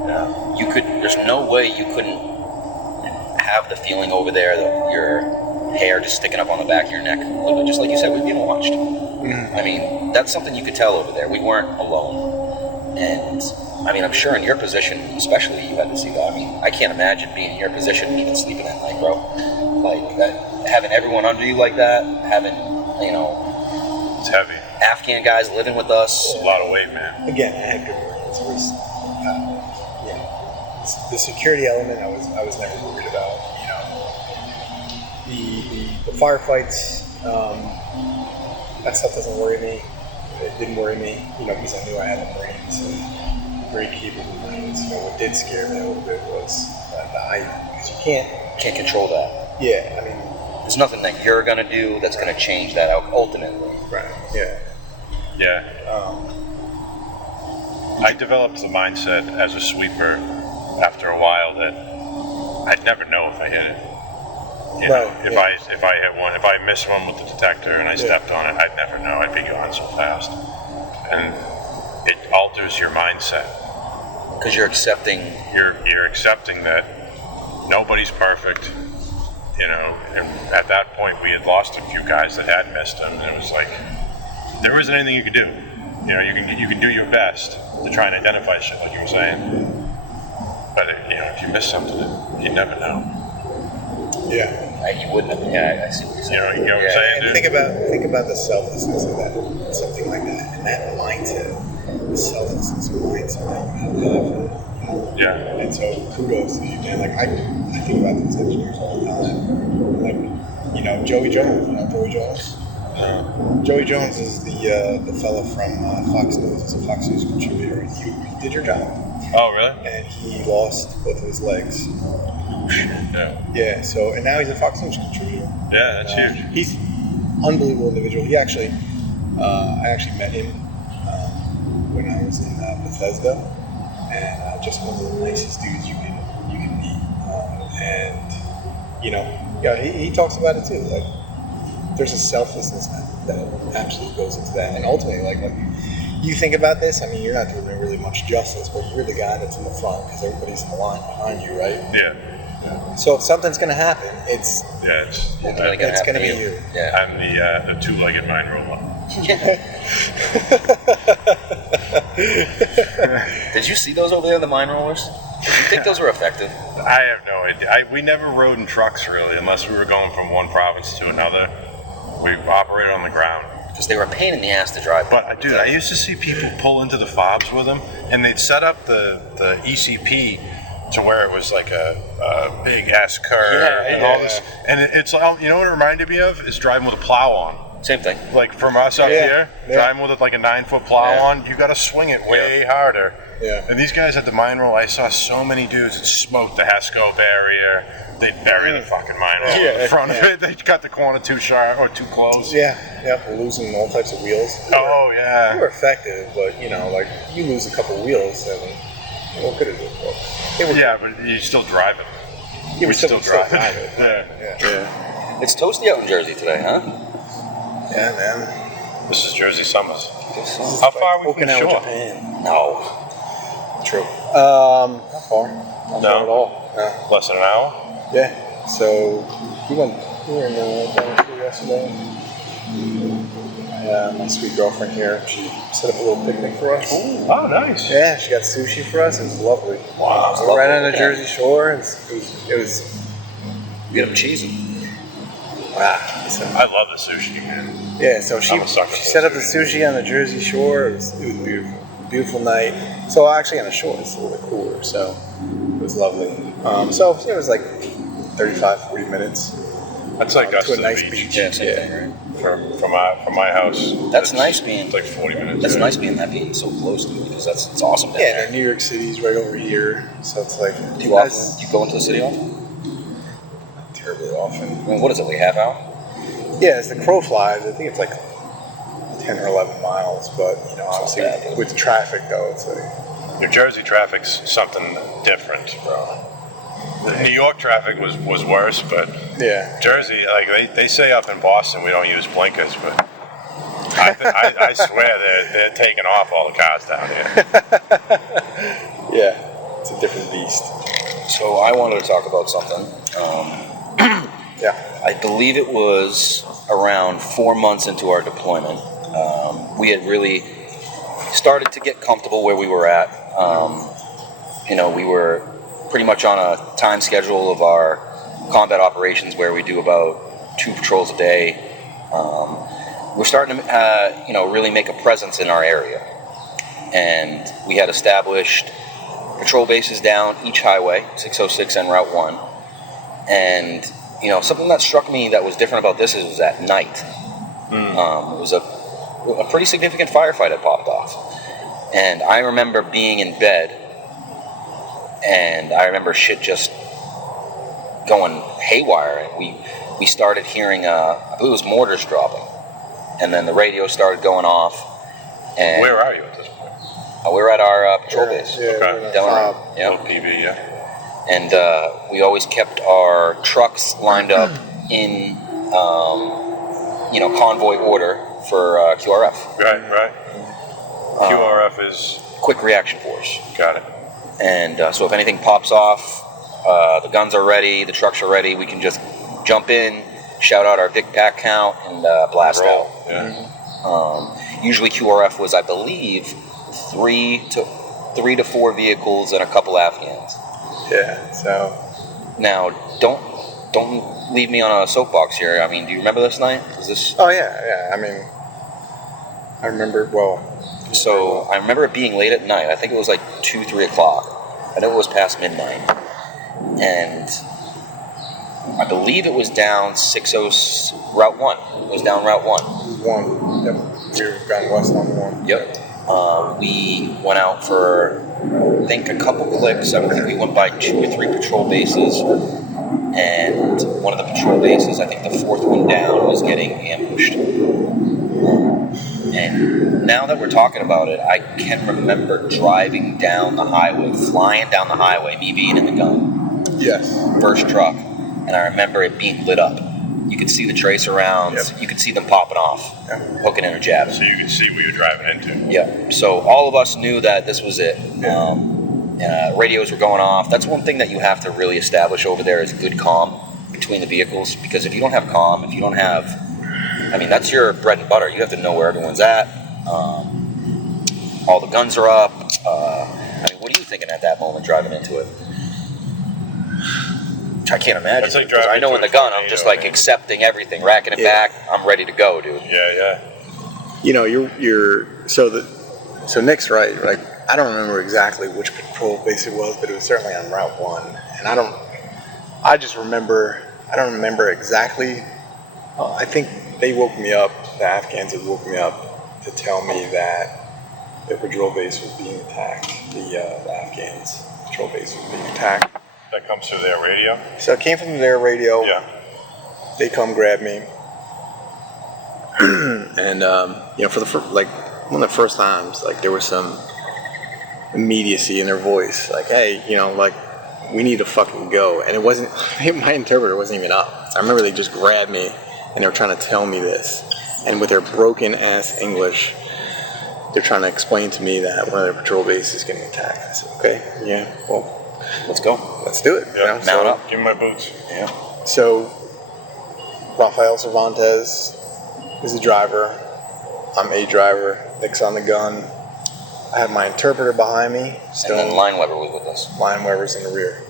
Yeah. There's no way you couldn't have the feeling over there that your hair just sticking up on the back of your neck, a little bit, just like you said, we've been watched. I mean, that's something you could tell over there. We weren't alone. And I mean, I'm sure in your position, especially, you had to see that. I mean, I can't imagine being in your position and even sleeping at night, bro. Like, having everyone under you like that, having, you know, It's heavy. Afghan guys living with us. It's a lot of weight, man. again, I had good words. It was, the security element I was never worried about. You know, the firefights, that stuff doesn't worry me. It didn't worry me, you know, because I knew I had the Marines and very capable Marines. You know, what did scare me a little bit was the height, because you Can't control that. Yeah, I mean, There's nothing that you're going to do that's going to change that ultimately. right, yeah. Yeah. I developed the mindset as a sweeper after a while that I'd never know if I hit it. You know, if I hit one, if I missed one with the detector and I stepped on it, I'd never know. I'd be gone so fast, and it alters your mindset. Because you're accepting. You're accepting that nobody's perfect. You know, and at that point we had lost a few guys that had missed them, and it was like there wasn't anything you could do. You know, you can do your best to try and identify shit, like you were saying. But you know, if you miss something, you never know. Yeah. You wouldn't have. Yeah, I see what you're saying. You know what I'm saying, And dude? think about the selflessness of that, something like that, and that mindset, the selflessness mindset that you have to have. You know? Yeah. And so kudos to you, man. Like I think about these engineers all the time. Like, you know, Joey Jones. You know Joey Jones? Joey Jones is the fella from Fox News. He's a Fox News contributor. He did your job. Oh, really? And he lost both of his legs. Yeah. Yeah. So, and now he's a Fox News contributor. Yeah, that's huge. He's unbelievable individual. He actually, I actually met him when I was in Bethesda, and just one of the nicest dudes you can meet. And you know, yeah, he talks about it too. Like, there's a selflessness that absolutely goes into that. And ultimately, like when you think about this, I mean, you're not doing really much justice, but you're the guy that's in the front because everybody's in the line behind you, right? Yeah. So if something's gonna happen, it's Ultimately it's gonna be happen to you. Yeah. I'm the two-legged mine roller. Did you see those over there, the mine rollers? Did you think those were effective? I have no idea. We never rode in trucks really, unless we were going from one province to another. We operated on the ground. Because they were a pain in the ass to drive. But dude, I used to see people pull into the fobs with them, and they'd set up the ECP to where it was like a big S curve and all this. And it's you know what it reminded me of is driving with a plow on. Same thing. Like from us up here, driving with it like a 9-foot plow on, you got to swing it way harder. Yeah. And these guys at the mine roll, I saw so many dudes that smoked the HESCO barrier. They'd bury the fucking mine roll in the front of it. They cut the corner too sharp or too close. Yeah, we're losing all types of wheels. Oh, They yeah. were effective, but you know, like you lose a couple wheels, and what could it do? Yeah, but you still drive it. You We still drive drive it. it. Yeah. It's toasty out in Jersey today, huh? Yeah, man. This is Jersey summers. How far are we from the Okinawa, shore? Japan. No. True. Not far. Not No. far at all. No. Less than an hour? Yeah. So we were in Donnerstag yesterday. My sweet girlfriend here, she set up a little picnic for us. Oh, nice. Yeah, she got sushi for us. It was lovely. Wow. We were right on the Jersey Shore. It was You get them cheesy. wow. So, I love the sushi, man. yeah, so she I'm a sucker for set up the sushi. sushi on the Jersey Shore. It was beautiful. Beautiful night. So actually on the shore, it's a little bit cooler, so it was lovely. So it was like 35, 40 minutes. That's like us to a to nice the beach. beach. Yeah, same thing, right? From my house. That's nice being. It's like 40 minutes. That's yeah. nice being so close to it because it's awesome down Yeah, there. and New York City's right over here, so it's like Do you go into the city often? not terribly often. I mean, what is it, like half hour? Yeah, as the crow flies, I think it's like 10 or 11 miles, but you know, obviously bad. with the traffic though, it's like New Jersey traffic's something different, bro. New York traffic was worse, but yeah. Jersey, like they say up in Boston, we don't use blinkers, but I swear they're taking off all the cars down here. Yeah, it's a different beast. So I wanted to talk about something. Yeah. I believe it was around 4 months into our deployment. We had really started to get comfortable where we were at. We were pretty much on a time schedule of our combat operations where we do about 2 patrols a day. We're starting to, really make a presence in our area. And we had established patrol bases down each highway, 606 and Route 1. And, something that struck me that was different about this is at night. It was a pretty significant firefight had popped off. And I remember being in bed, and I remember shit just going haywire. And we started hearing, I believe it was mortars dropping. And then the radio started going off. And Where are you at this point? we're at our patrol base. Yeah, Okay. we're Delaware. not- Yeah. Little PB, yeah. And we always kept our trucks lined up in, convoy order for QRF, Right. QRF is Quick Reaction Force. got it. And so if anything pops off, the guns are ready, the trucks are ready, we can just jump in, shout out our Vic pack count, and blast Roll. out. Yeah. Usually QRF was, I believe, 3 to 4 vehicles and a couple Afghans. Yeah, so Now, don't leave me on a soapbox here. I mean, do you remember this night? Was this? oh yeah. I mean, I remember well. So I remember it being late at night. I think it was like 2-3 o'clock. I know it was past midnight, and I believe it was down Route 1. It was down Route 1. One. Yep. We've gone west on one. Yep. We went out for, I think, a couple clicks. I think we went by 2 or 3 patrol bases, and one of the patrol bases, I think the 4th one down, was getting ambushed. And now that we're talking about it, I can remember driving down the highway, flying down the highway, me being in the gun, Yes. first truck, and I remember it being lit up. You could see the tracer rounds. You could see them popping off, hooking in or jabbing. So you could see what you're driving into. Yeah. So all of us knew that this was it. Radios were going off. That's one thing that you have to really establish over there is good comm between the vehicles. Because if you don't have comm, if you don't have, I mean, that's your bread and butter. You have to know where everyone's at. All the guns are up. I mean, what are you thinking at that moment driving into it? I can't imagine. That's like because I know in the gun, I'm just like accepting everything, racking it back. I'm ready to go, dude. Yeah. You know, so Nick's right. Like, I don't remember exactly which patrol base it was, but it was certainly on Route 1. And I don't remember exactly. I think they woke me up, the Afghans had woke me up to tell me that the patrol base was being attacked. The Afghans patrol base was being attacked. That comes through their radio? So it came from their radio. Yeah. They come grab me. And, for one of the first times, like, there was some immediacy in their voice. Like, hey, we need to fucking go. And it wasn't, my interpreter wasn't even up. So I remember they just grabbed me and they were trying to tell me this. And with their broken ass English, they're trying to explain to me that one of their patrol bases is getting attacked. I said, okay, yeah, well, let's go. Let's do it. Yeah, mount up. Give me my boots. Yeah. So, Rafael Cervantes is the driver. I'm a driver. Nick's on the gun. I have my interpreter behind me. And then Lineweber was with us. Lineweber's in the rear.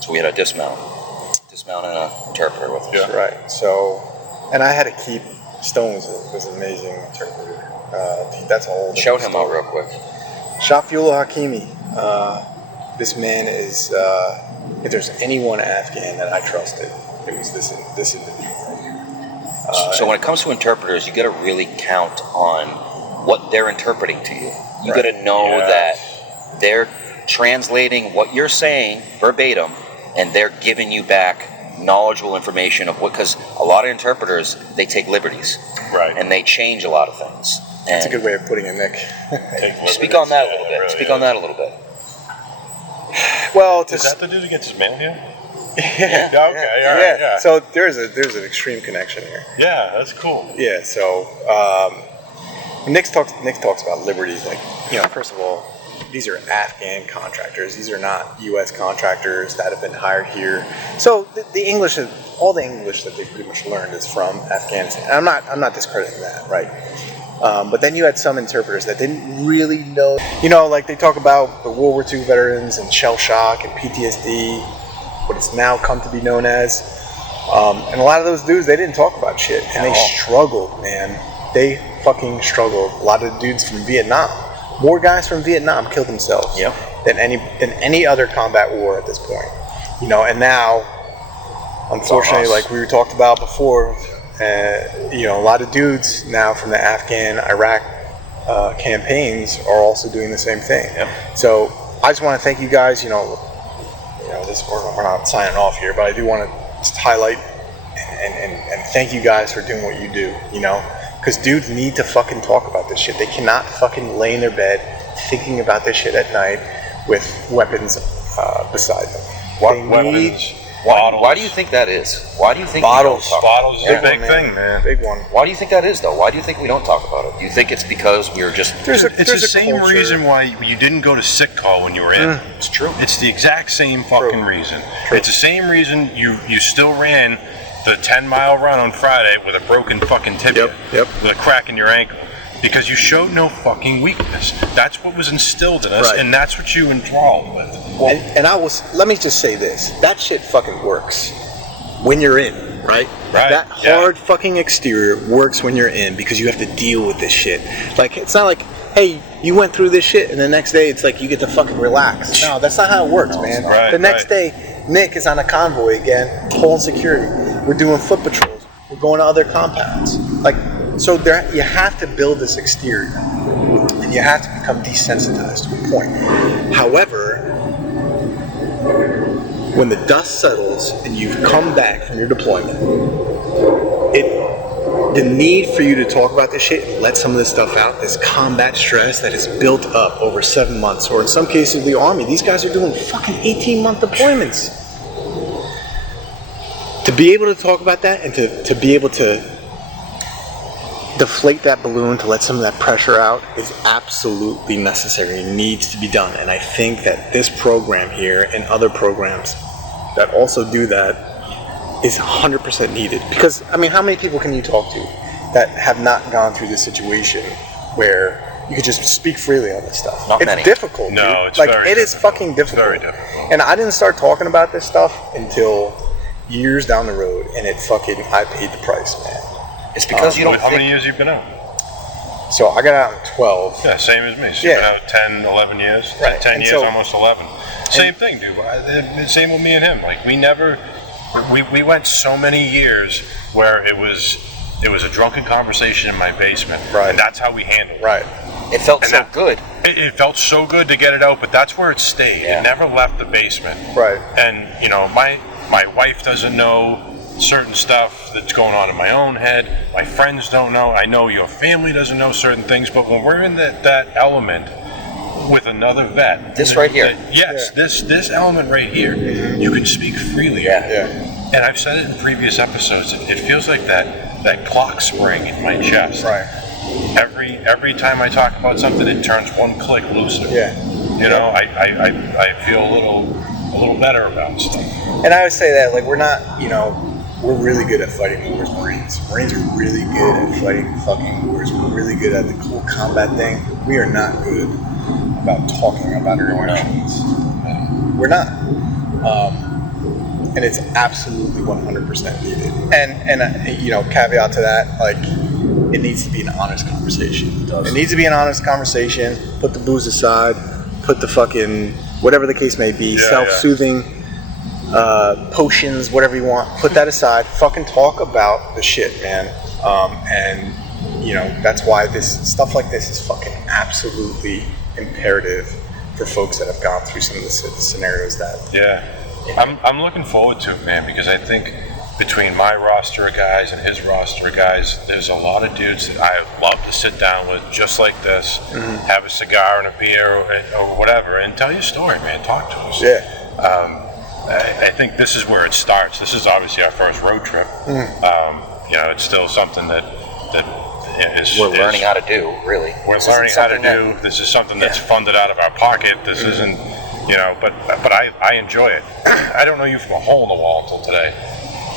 So we had a dismount and an interpreter with us. Yeah. Right. So, and I had to keep Stones was an amazing interpreter. That's a whole. Shout him out real quick. Shafiullah Hakimi. This man is. If there's anyone Afghan that I trusted, it was this individual. So when it comes to interpreters, you got to really count on what they're interpreting to you. You got to know that they're translating what you're saying verbatim, and they're giving you back knowledgeable information of what. Because a lot of interpreters, they take liberties, right, and they change a lot of things. That's a good way of putting it, Nick. Speak on that a little bit. Speak on that a little bit. Well, is that the dude who gets his mail here? Yeah. Okay. All right. Yeah. So there's an extreme connection here. Yeah, that's cool. Yeah. So Nick talks about liberties. Like, first of all, these are Afghan contractors. These are not U.S. contractors that have been hired here. So the English, all the English that they've pretty much learned is from Afghanistan. And I'm not discrediting that, right? But then you had some interpreters that didn't really know. Like they talk about the World War II veterans and shell shock and PTSD, what it's now come to be known as. And a lot of those dudes, they didn't talk about shit. And they struggled, man. They fucking struggled. A lot of the dudes from Vietnam. More guys from Vietnam killed themselves than any other combat war at this point. And now, unfortunately, like we talked about before, a lot of dudes now from the Afghan, Iraq campaigns are also doing the same thing. So I just want to thank you guys. We're not signing off here, but I do want to just highlight and thank you guys for doing what you do. Because dudes need to fucking talk about this shit. They cannot fucking lay in their bed thinking about this shit at night with weapons beside them. Why do you think that is? Why do you think bottles? Bottles is a big thing, man. Big one. Why do you think that is, though? Why do you think we don't talk about it? Do you think it's because we're just? It's the same reason why you didn't go to sick call when you were in. It's true. It's the exact same fucking reason. It's the same reason you still ran the 10-mile run on Friday with a broken fucking tibia, with a crack in your ankle, because you showed no fucking weakness. That's what was instilled in us, and that's what you enthralled with. Well, let me just say this: that shit fucking works when you're in, right? That hard fucking exterior works when you're in because you have to deal with this shit. Like, it's not like, hey, you went through this shit, and the next day it's like you get to fucking relax. No, that's not how it works, man. The next day, Nick is on a convoy again, pulling security. We're doing foot patrols. We're going to other compounds. So you have to build this exterior, and you have to become desensitized to a point. However, when the dust settles and you've come back from your deployment, the need for you to talk about this shit and let some of this stuff out, this combat stress that is built up over 7 months, or in some cases the Army, these guys are doing fucking 18-month deployments. to be able to talk about that and to be able to deflate that balloon to let some of that pressure out is absolutely necessary and needs to be done. And I think that this program here and other programs that also do that is 100% needed. Because, I mean, how many people can you talk to that have not gone through this situation where you could just speak freely on this stuff? Not it's many. difficult. No, dude. it's like very it is difficult. fucking difficult. Very difficult. And I didn't start talking about this stuff until years down the road, and I paid the price, man. It's because you don't How think... many years you been out? So I got out in 12. Yeah, same as me. So Yeah. you've been out 10, 11 years. Right. 10 And years, so- almost 11. Same thing, dude. Same with me and him. Like, we went so many years where it was a drunken conversation in my basement. Right. And that's how we handled it. Right. It felt And so that- good. It felt so good to get it out, but that's where it stayed. Yeah. It never left the basement. Right. And, you know, my wife doesn't know certain stuff that's going on in my own head. My friends don't know. I know your family doesn't know certain things. But when we're in that element with another vet, This right here. yes, this element right here, you can speak freely. Yeah. Yeah. And I've said it in previous episodes. It feels like that clock spring in my chest. Right. Every time I talk about something, it turns one click looser. Yeah. You know, I feel a little better about stuff. And I would say that, like, we're not, you know, we're really good at fighting wars, Marines. Marines are really good at fighting fucking wars. We're really good at the cool combat thing. We are not good about talking about our emotions. We're not. And it's absolutely 100% needed. And you know, caveat to that, like, it needs to be an honest conversation. It needs to be an honest conversation. Put the booze aside. Put the fucking, whatever the case may be, Yeah, self-soothing, potions, whatever you want. Put that aside. Fucking talk about the shit, man. And, you know, that's why this stuff like this is fucking absolutely imperative for folks that have gone through some of the scenarios that... Yeah. I'm looking forward to it, man, because I think between my roster of guys and his roster of guys, there's a lot of dudes that I love to sit down with just like this, have a cigar and a beer or whatever, and tell your story, man. Talk to us. Yeah. I think this is where it starts. This is obviously our first road trip. You know, it's still something that We're learning how to do, really. We're learning how to do. This is something that's funded out of our pocket. This isn't, you know, but I enjoy it. I don't know you from a hole in the wall until today,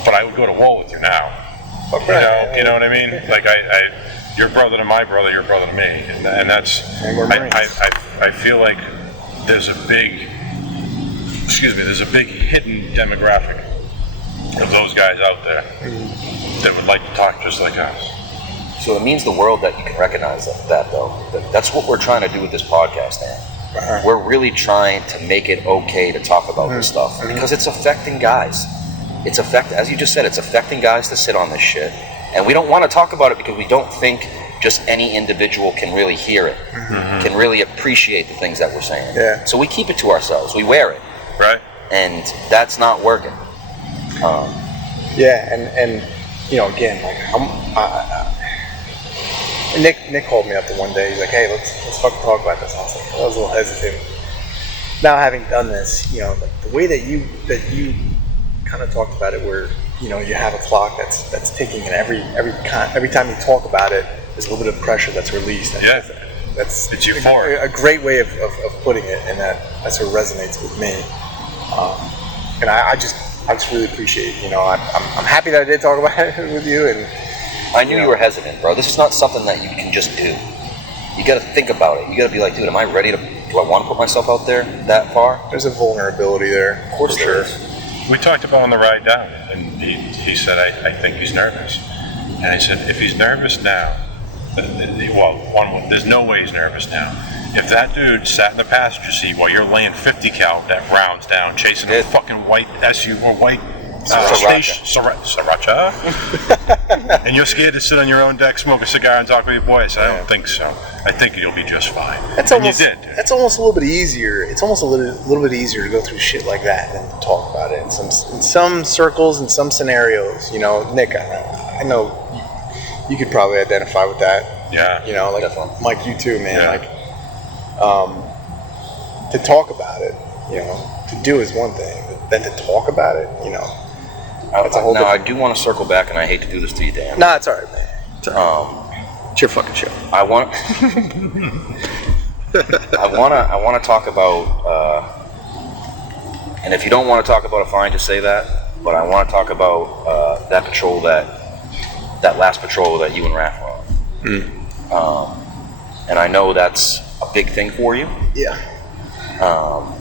but I would go to war with you now. You know what I mean? Like you're brother to my brother, you're brother to me, and that's. And we're Marines. I feel like there's a big hidden demographic of those guys out there that would like to talk just like us. So it means the world that you can recognize that though. That's what we're trying to do with this podcast, man. We're really trying to make it okay to talk about this stuff because it's affecting guys. As you just said, it's affecting guys to sit on this shit. And we don't want to talk about it because we don't think just any individual can really hear it, can really appreciate the things that we're saying. Yeah. So we keep it to ourselves. We wear it. Right. And that's not working. Yeah, and you know, again, like, Nick called me up the one day. He's like, "Hey, let's fucking talk about this." I was like, I was a little hesitant. Now, having done this, you know, like, the way that you kind of talked about it, where, you know, you have a clock that's ticking, and every time you talk about it, there's a little bit of pressure that's released. And Yeah. that's It's euphoric. a great way of putting it, and that sort of resonates with me. And I just really appreciate, you know, I'm happy that I did talk about it with you. And I knew you were hesitant, bro. This is not something that you can just do. You got to think about it. You got to be like, dude, am I ready to? Do I want to put myself out there that far? there's a vulnerability there, Of course, for there sure. is. We talked about on the ride down, and he said, I think he's nervous. And I said, if he's nervous now, there's no way he's nervous now. If that dude sat in the passenger seat while you're laying 50 cal that rounds down, chasing a fucking white SUV or white Sriracha, and you're scared to sit on your own deck, smoke a cigar, and talk with your boy, I said, I don't think so. I think you'll be just fine. That's and almost, you did. That's almost a little bit easier. It's almost a little bit easier to go through shit like that than to talk about it. In some circles, in some scenarios, you know, Nick, I know you could probably identify with that. Yeah. You know, like, Definitely. Mike, you too, man. Yeah. Like, to talk about it, you know, to do is one thing, but then to talk about it, you know, That's a whole I different... do want to circle back, and I hate to do this to you, Dan. Nah, it's all right, man. It's all right. It's your fucking show. I want to talk about, and if you don't want to talk about it, fine, just say that. But I want to talk about that patrol, that last patrol that you and Raph were on. And I know that's a big thing for you. Yeah.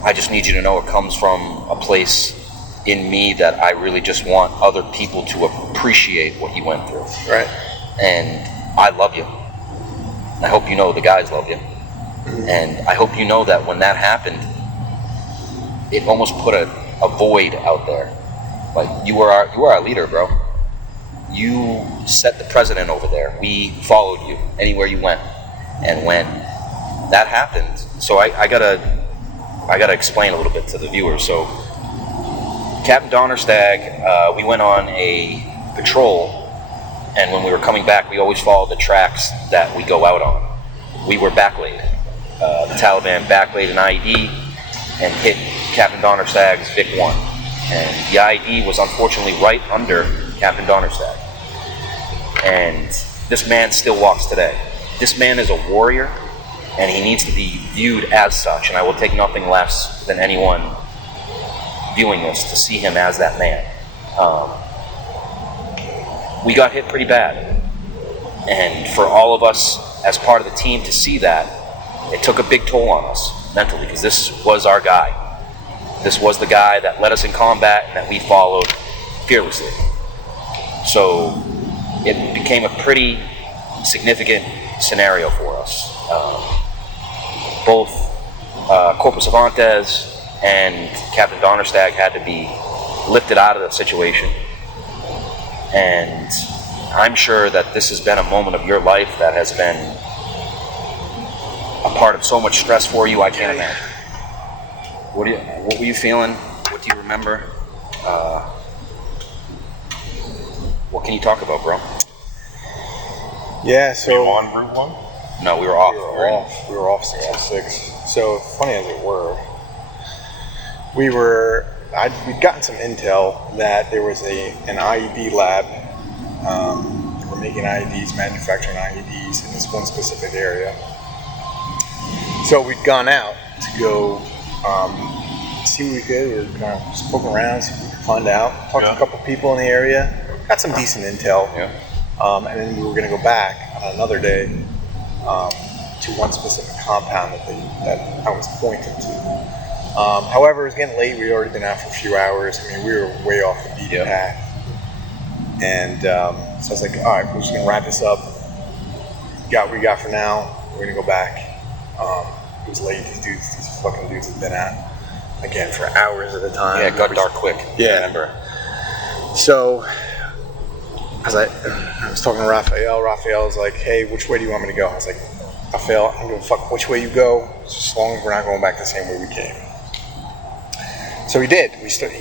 I just need you to know it comes from a place in me that I really just want other people to appreciate what you went through. Right. And I love you. I hope you know the guys love you. And I hope you know that when that happened, it almost put a void out there. Like, you were our leader, bro. You set the precedent over there. We followed you anywhere you went. And when that happened, so I gotta explain a little bit to the viewers. So Captain Donnerstag, we went on a patrol, and when we were coming back, we always followed the tracks that we go out on. We were backlayed. The Taliban backlayed an IED and hit Captain Donnerstag's Vic-1. And the IED was unfortunately right under Captain Donnerstag. And this man still walks today. This man is a warrior, and he needs to be viewed as such. And I will take nothing less than anyone viewing this to see him as that man. We got hit pretty bad. And for all of us as part of the team to see that, it took a big toll on us mentally, because this was our guy. This was the guy that led us in combat and that we followed fearlessly. So it became a pretty significant scenario for us. Both Corporal Cervantes and Captain Donnerstag had to be lifted out of the situation. And I'm sure that this has been a moment of your life that has been a part of so much stress for you, I can't imagine. What were you feeling? What do you remember? What can you talk about, bro? Yeah, so... Were you on Route 1? No, we were off. We were off 606. So, funny as it were, we'd gotten some intel that there was an IED lab. They were making IEDs, manufacturing IEDs in this one specific area. So we'd gone out to go see what we could. We were kind of just poking around, see what we could find out. Talked to a couple people in the area. Got some decent intel. Yeah. And then we were going to go back on another day to one specific compound that I was pointing to. However, it was getting late. We'd already been out for a few hours. I mean, we were way off the beaten path. And so I was like, all right, we're just going to wrap this up. Got what we got for now. We're going to go back. It was late. These fucking dudes had been out, again, for hours at a time. Yeah, it got dark quick. Yeah. I remember. So, I was talking to Raphael. Raphael was like, hey, which way do you want me to go? I was like, Raphael, I don't give a fuck which way you go, just as long as we're not going back the same way we came. So we did. We started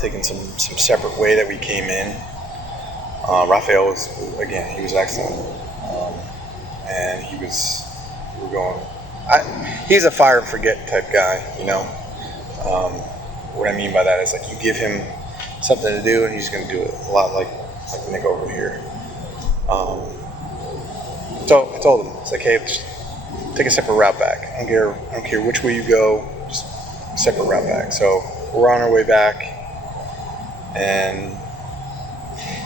taking some separate way that we came in. Raphael he was excellent. And we were going, he's a fire and forget type guy, you know. What I mean by that is, like, you give him something to do and he's going to do it, a lot like Nick over here. So I told him, it's like, hey, just take a separate route back. I don't care which way you go, just separate route back. So we're on our way back, and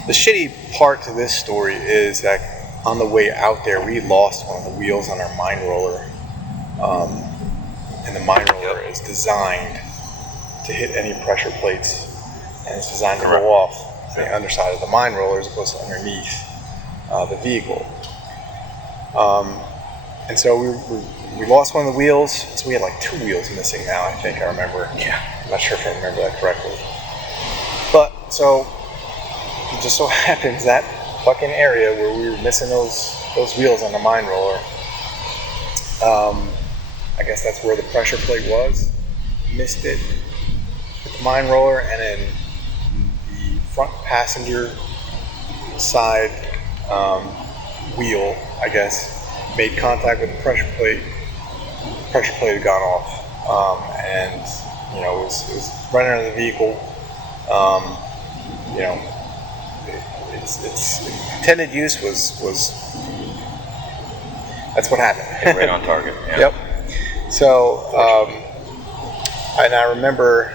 the shitty part to this story is that on the way out there, we lost one of the wheels on our mine roller. And the mine roller is designed to hit any pressure plates, and it's designed to go off the underside of the mine roller as opposed to underneath the vehicle. And so we lost one of the wheels, so we had like 2 wheels missing now, I think I remember. Yeah. I'm not sure if I remember that correctly. But, so, it just so happens that fucking area where we were missing those wheels on the mine roller, I guess that's where the pressure plate was. Missed it with the mine roller, and then the front passenger side wheel, I guess, made contact with the pressure plate. The pressure plate had gone off, and it was running under the vehicle. you know, its intended use was that's what happened. Right on target. Yeah. Yep. So, and I remember,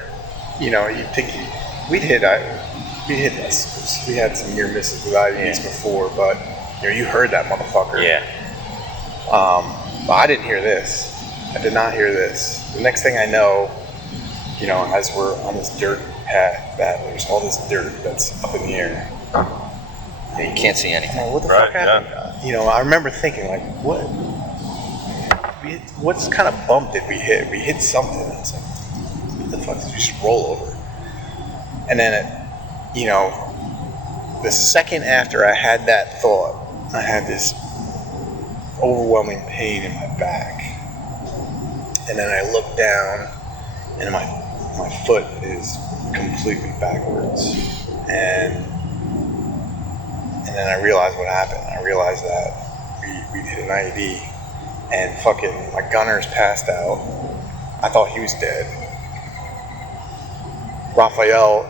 you know, you'd think we'd hit this. We had some near misses with IEDs before, but you know, you heard that motherfucker. Yeah. But I didn't hear this. I did not hear this. The next thing I know, you know, as we're on this dirt path, that there's all this dirt that's up in the air. You can't see anything. What the fuck happened? You know, I remember thinking, like, what kind of bump did we hit? We hit something. I was like, what the fuck did we just roll over? And then, you know, the second after I had that thought, I had this overwhelming pain in my back. And then I looked down, and my foot is completely backwards. And then I realized what happened. I realized that we hit an IED, and fucking my gunner's passed out. I thought he was dead. Raphael's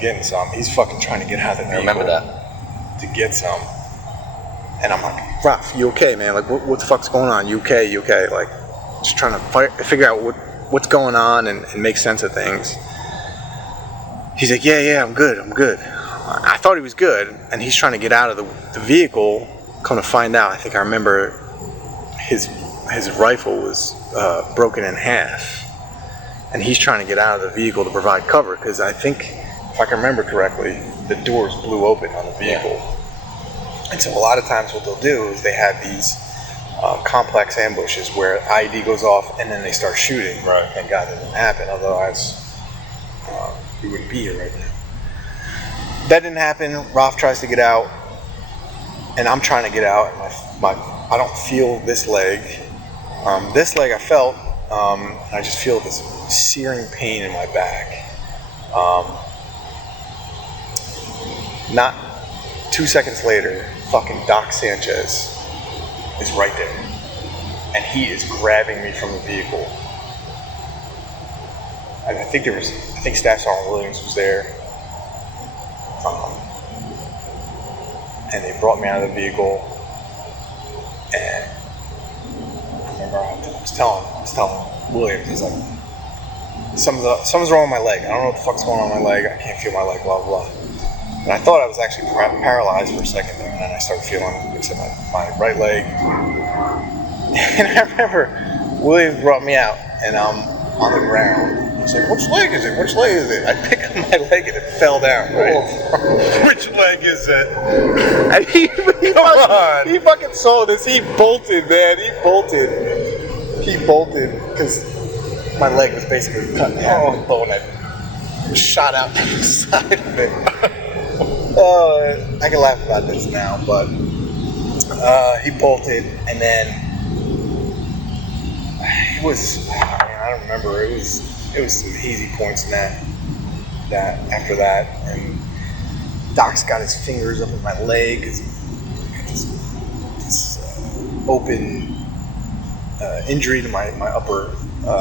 getting some. He's fucking trying to get out of the vehicle. I remember that. To get some. And I'm like, Raph, you okay, man? Like, what the fuck's going on? You okay? You okay? Like, just trying to figure out what's going on and make sense of things. He's like, yeah, I'm good. I thought he was good, and he's trying to get out of the vehicle. Come to find out, I think I remember his rifle was broken in half, and he's trying to get out of the vehicle to provide cover, because I think, if I can remember correctly, the doors blew open on the vehicle. Yeah. And so a lot of times what they'll do is they have these complex ambushes where IED goes off and then they start shooting. Right. Thank God that didn't happen, otherwise we wouldn't be here right now. That didn't happen. Ralph tries to get out, and I'm trying to get out. And I don't feel this leg. This leg I felt. I just feel this searing pain in my back. Not 2 seconds later, fucking Doc Sanchez is right there, and he is grabbing me from the vehicle. And I think Staff Sergeant Williams was there. And they brought me out of the vehicle, and I remember I was telling Williams, he's like, something's wrong with my leg. I don't know what the fuck's going on with my leg. I can't feel my leg, blah, blah. And I thought I was actually paralyzed for a second there, and then I started feeling it's in my right leg. And I remember Williams brought me out, and I'm on the ground. He's like, which leg is it? Which leg is it? I picked up my leg and it fell down, right? Oh. Which leg is it? And he fucking saw this. He bolted, man. He bolted because my leg was basically cut in half with a bone that shot out the side of it. I can laugh about this now, but he bolted, and then it was, I don't remember, it was some hazy points in that after that, and Doc's got his fingers up in my leg, this open injury to my upper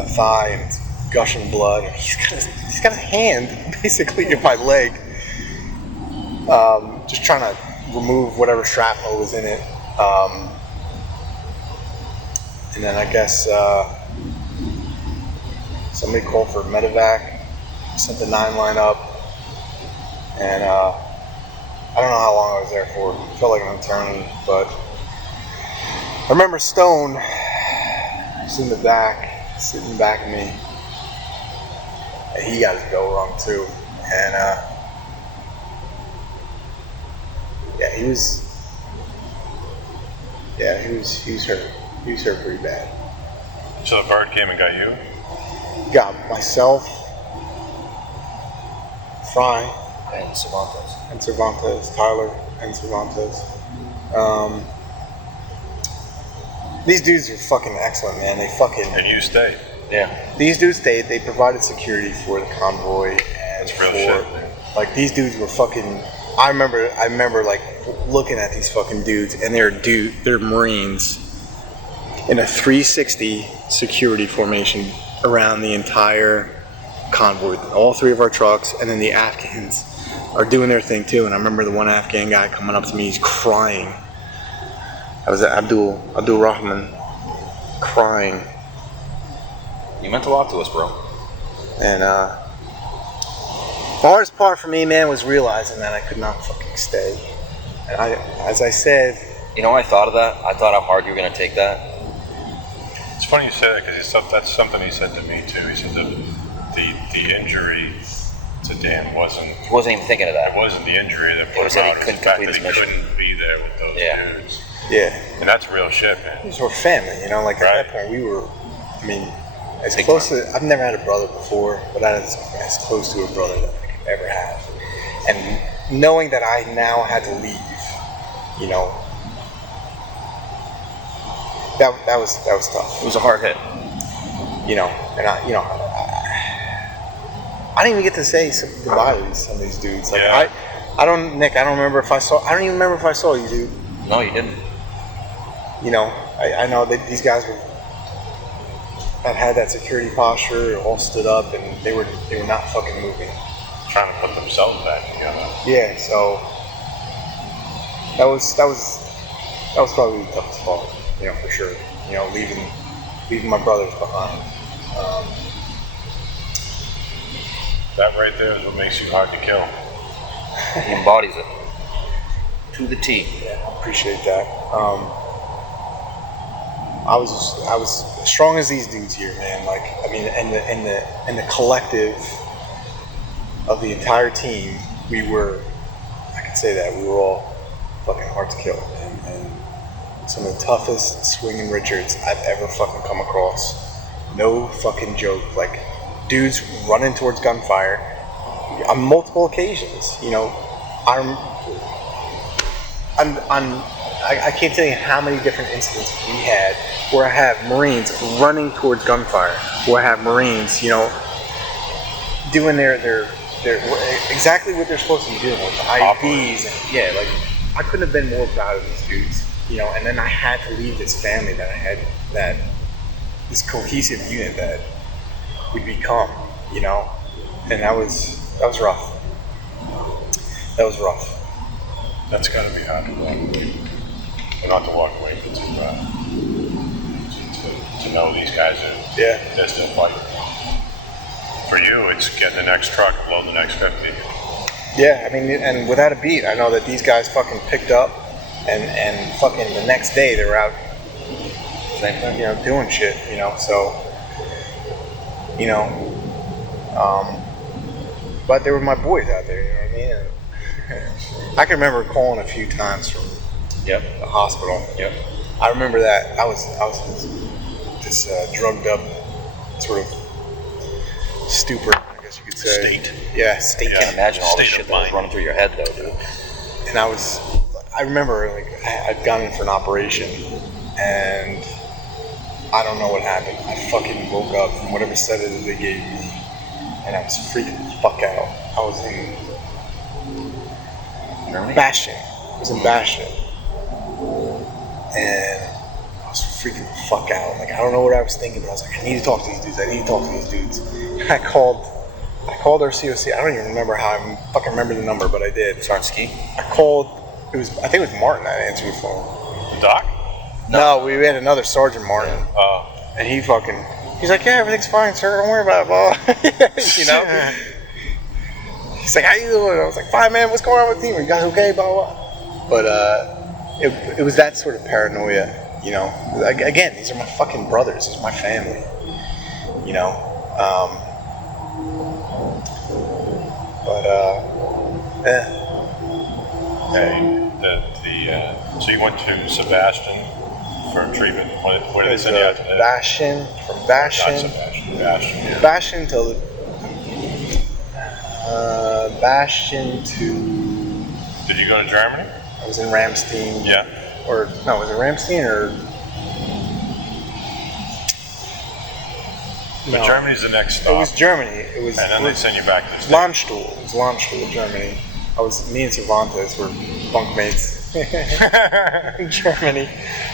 thigh, and it's gushing blood, and he's got his hand basically in my leg, just trying to remove whatever shrapnel was in it, and then I guess somebody called for medevac, sent the 9 line up, and I don't know how long I was there for. It felt like an eternity, but I remember Stone was in the back, sitting back of me, and he got his bell rung too, and he was hurt. He was hurt pretty bad. So the bird came and got you? Got myself, Fry, And Cervantes, Tyler, and Cervantes. These dudes are fucking excellent, man. They fucking. And you stayed? Yeah. These dudes stayed. They provided security for the convoy, and That's real shit. Like, these dudes were fucking. I remember like looking at these fucking dudes, and they're Marines in a 360 security formation around the entire convoy, all 3 of our trucks, and then the Afghans are doing their thing too. And I remember the one Afghan guy coming up to me, he's crying. I was at Abdul Rahman, crying. You meant a lot to us, bro. And the hardest part for me, man, was realizing that I could not fucking stay. And as I said, You know, I thought of that. I thought how hard you were going to take that. It's funny you say that because that's something he said to me too. He said that the injury to Dan wasn't. He wasn't even thinking of that. It wasn't the injury that put was him that he out. It was couldn't the fact complete that he his mission. couldn't be there with those dudes. yeah, And that's real shit, man. these were family, you know, like Right. at that point we were, I mean, as Big close time. to, I've never had a brother before, but I was as close to a brother that I could ever have. And knowing that I now had to leave, you know, that was tough. It was a hard hit. You know, and I didn't even get to say goodbye to some of these dudes. Like Yeah. I don't remember if I don't even remember if I saw you, dude. No, you didn't. You know, I know that these guys that had that security posture all stood up and they were not fucking moving. Trying to put themselves back together. Yeah, so that was probably the toughest part, you know, for sure. You know, leaving my brothers behind. That right there is what makes you hard to kill. He embodies it. To the T. Yeah, I appreciate that. I was as strong as these dudes here, man. Like, I mean, and the collective of the entire team, we were, I can say that, we were all fucking hard to kill. And some of the toughest swinging Richards I've ever fucking come across. No fucking joke. Like, dudes running towards gunfire on multiple occasions. You know, I can't tell you how many different incidents we had where I have Marines running towards gunfire, where I have Marines, you know, doing their exactly what they're supposed to be doing with the IEDs, and yeah, like I couldn't have been more proud of these dudes, you know. And then I had to leave this family that I had, this cohesive unit that we'd become, you know, and that was rough. That was rough. That's got to be hard to walk away. Or not to walk away, but to know these guys are they're still fighting. For you, it's getting the next truck and load the next 50. Yeah, I mean, and without a beat, I know that these guys fucking picked up, and fucking the next day they were out, you know, doing shit, you know. So, you know, but they were my boys out there, you know what I mean? And I can remember calling a few times from the hospital. Yep. I remember that I was this drugged up sort of stupor, I guess you could say. State. Yeah, state. I can't imagine all the State shit of that was mind. running through your head, though, dude. And I remember, like, I'd gone in for an operation, and I don't know what happened. I fucking woke up from whatever sedative they gave me, and I was freaking the fuck out. I was in Germany? Bastion. I was in Bastion, and I was freaking the fuck out. Like, I don't know what I was thinking, but I was like, I need to talk to these dudes. I need to talk to these dudes. And I called our COC. I don't even remember how. I fucking remember the number, but I did. Sarnsky? I called. I think it was Martin that answered the phone. Doc? No, we had another Sergeant Martin, and he's like, yeah, everything's fine, sir. Don't worry about it, blah. You know. He's like, how you doing? I was like, fine, man. What's going on with you? You guys okay? Blah blah. But it was that sort of paranoia, you know. Again, these are my fucking brothers. This is my family, you know. So you went to Sebastian for treatment. Where did they send you out to live? Bastion, from Bastion. Not Sebastian. Bastion. Yeah. Bastion to Bastion to. Did you go to Germany? I was in Ramstein. Yeah. Or no, was it Ramstein or? But Germany's the next It stop. was Germany. It was. And then they send you back to the States. Landstuhl. It was Landstuhl, Germany. Me and Cervantes were bunkmates in Germany.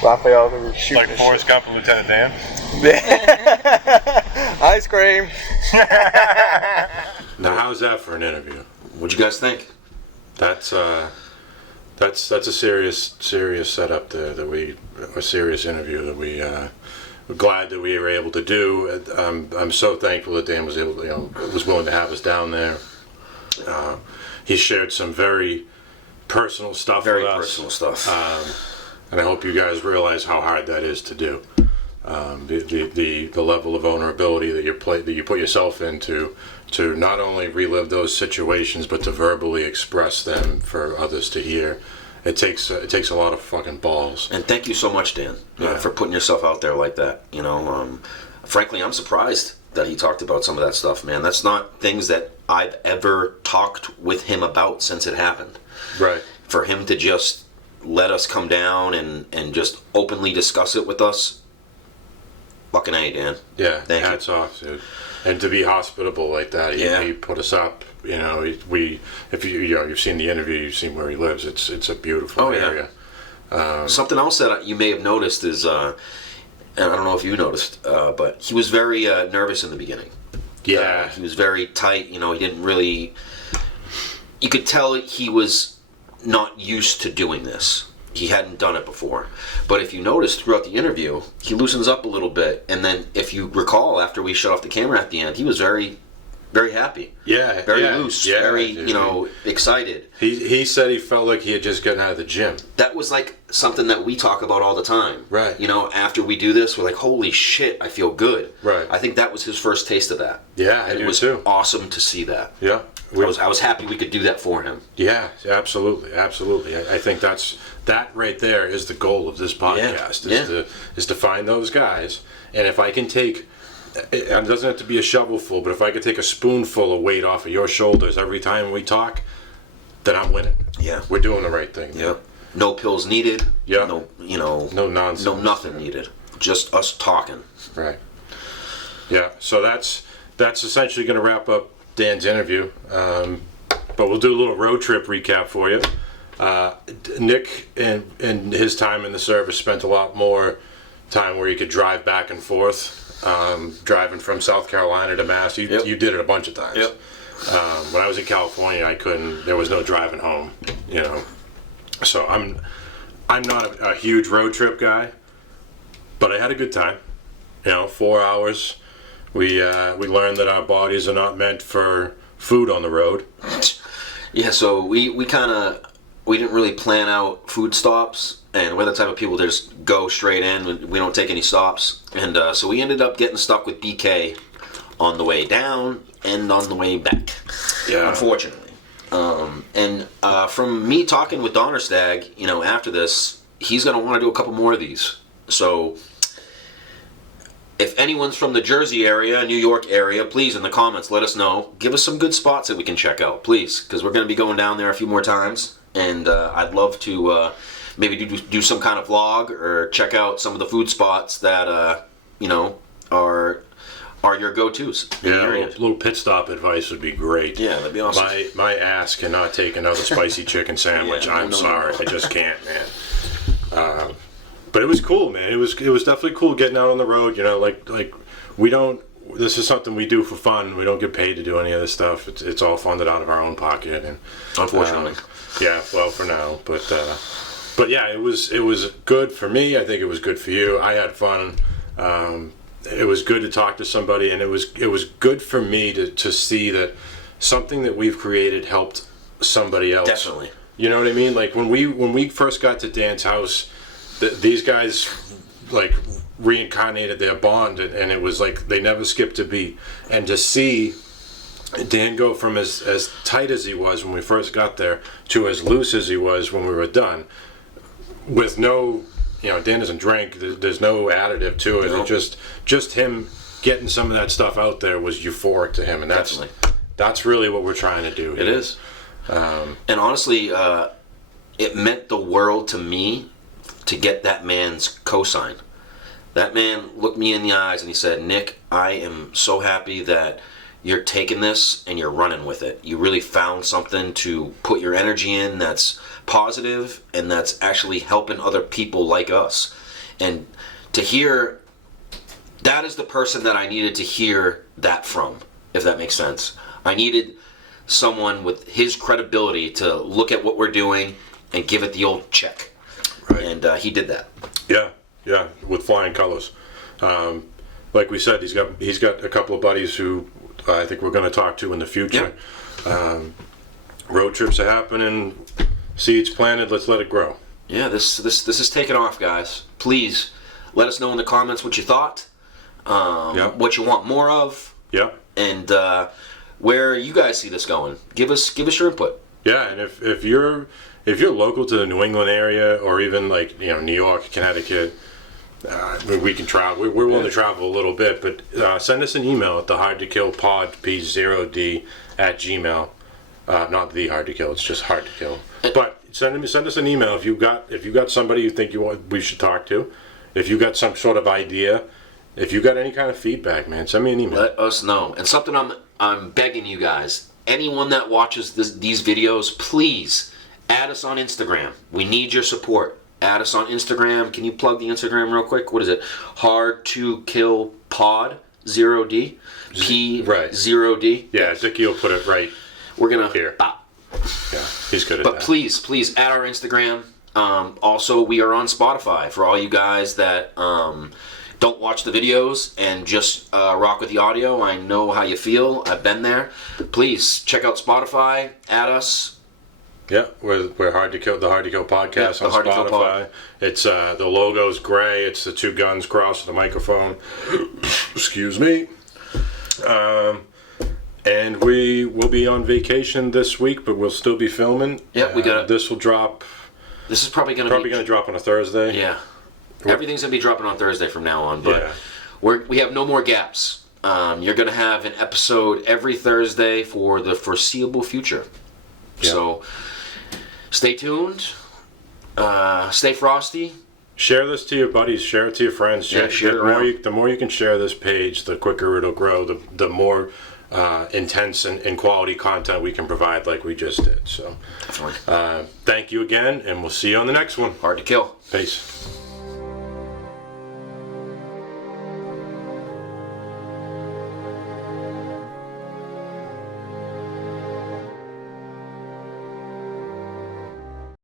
Raphael, they were shooting. Like Forrest Gump and Lieutenant Dan? I Ice cream. Now, how's that for an interview? What'd you guys think? That's a serious setup there a serious interview that we're glad that we were able to do. I'm so thankful that Dan was was willing to have us down there. He shared some very personal stuff with us. Very personal stuff. And I hope you guys realize how hard that is to do. The level of vulnerability that you put yourself into to not only relive those situations but to verbally express them for others to hear. It takes a lot of fucking balls. And thank you so much, Dan, for putting yourself out there like that. Frankly, I'm surprised that he talked about some of that stuff, man. That's not things that I've ever talked with him about since it happened. Right. For him to just let us come down and just openly discuss it with us, fucking A, Dan. Yeah, Thank you. hats off, dude. And to be hospitable like that, he put us up. If you've seen the interview, you've seen where he lives. It's a beautiful area. Something else that you may have noticed is, and I don't know if you noticed, but he was very nervous in the beginning. Yeah. He was very tight. He didn't really. You could tell he was not used to doing this. He hadn't done it before. But if you notice throughout the interview, he loosens up a little bit. And then if you recall, after we shut off the camera at the end, he was very, very happy. Yeah. Very loose. Yeah, very, dude. excited. He said he felt like he had just gotten out of the gym. That was like something that we talk about all the time. Right. After we do this, we're like, holy shit, I feel good. Right. I think that was his first taste of that. Yeah, it do was too. awesome to see that. Yeah. I was happy we could do that for him. Yeah, absolutely. I think that right there is the goal of this podcast. Is to find those guys, and if I can take, it doesn't have to be a shovelful, but if I could take a spoonful of weight off of your shoulders every time we talk, then I'm winning. Yeah, we're doing the right thing. Yeah, no pills needed. Yeah, no nonsense. No nothing needed. Just us talking. Right. Yeah. So that's essentially going to wrap up Dan's interview, but we'll do a little road trip recap for you. Nick and his time in the service spent a lot more time where you could drive back and forth, driving from South Carolina to Mass. You did it a bunch of times. Yep. When I was in California, I couldn't. There was no driving home. So I'm not a huge road trip guy, but I had a good time. 4 hours. We learned that our bodies are not meant for food on the road. Yeah, so we didn't really plan out food stops, and we're the type of people that just go straight in. We don't take any stops, and so we ended up getting stuck with BK on the way down and on the way back. Yeah, unfortunately. And from me talking with Donnerstag, after this, he's gonna want to do a couple more of these. So if anyone's from the Jersey area, New York area, please in the comments let us know. Give us some good spots that we can check out, please, because we're going to be going down there a few more times, and I'd love to maybe do some kind of vlog or check out some of the food spots that are your go-tos in the area. A little pit stop advice would be great. Yeah, that'd be awesome. My ass cannot take another spicy chicken sandwich. I'm sorry, I just can't, man. But it was cool, man. It was definitely cool getting out on the road. Like we don't. This is something we do for fun. We don't get paid to do any of this stuff. It's all funded out of our own pocket, and unfortunately, yeah. Well, for now, but yeah, it was good for me. I think it was good for you. I had fun. It was good to talk to somebody, and it was good for me to see that something that we've created helped somebody else. Definitely. You know what I mean? Like when we first got to Dan's house. These guys like reincarnated their bond, and it was like they never skipped a beat. And to see Dan go from as tight as he was when we first got there to as loose as he was when we were done, with no, Dan doesn't drink. There's no additive to it. No. It just him getting some of that stuff out there was euphoric to him, and that's really what we're trying to do here. It is. And honestly, it meant the world to me to get that man's cosign. That man looked me in the eyes and he said, Nick, I am so happy that you're taking this and you're running with it. You really found something to put your energy in that's positive and that's actually helping other people like us. And to hear That is the person that I needed to hear that from, if that makes sense. I needed someone with his credibility to look at what we're doing and give it the old check. Right. And he did that. Yeah, with flying colors. Like we said, he's got a couple of buddies who I think we're going to talk to in the future. Road trips are happening, seeds planted, let's let it grow. Yeah, this is taking off, guys. Please let us know in the comments what you thought, what you want more of, and where you guys see this going. Give us your input. Yeah, and if you're local to the New England area, or even like New York, Connecticut, we can travel. We're willing to travel a little bit, but send us an email at the hard to kill pod p0d at gmail. Not the hard to kill. It's just hard to kill. But send us an email if you got somebody you think we should talk to. If you got some sort of idea, if you got any kind of feedback, man, send me an email. Let us know. And something I'm begging you guys. Anyone that watches these videos, please add us on Instagram. We need your support. Add us on Instagram. Can you plug the Instagram real quick? What is it? Hard to Kill Pod 0D P0D. Yeah, Dickie will put it right. We're gonna here. Yeah, he's good at but that. But please add our Instagram. Also, we are on Spotify for all you guys that don't watch the videos and just rock with the audio. I know how you feel. I've been there. Please check out Spotify. Add us. Yeah, we're Hard to Kill, the Hard to Kill podcast on Hard to Kill Spotify. It's the logo's gray. It's the two guns crossed with the microphone. Excuse me. And we will be on vacation this week, but we'll still be filming. Yeah, we got. This will drop. This is probably going to drop on a Thursday. Yeah, everything's going to be dropping on Thursday from now on. But we have no more gaps. You're going to have an episode every Thursday for the foreseeable future. Yeah. So stay tuned. Stay frosty. Share this to your buddies. Share it to your friends. Share it around. The more you can share this page, the quicker it'll grow. The more intense and quality content we can provide, like we just did. So, definitely. Thank you again, and we'll see you on the next one. Hard to Kill. Peace.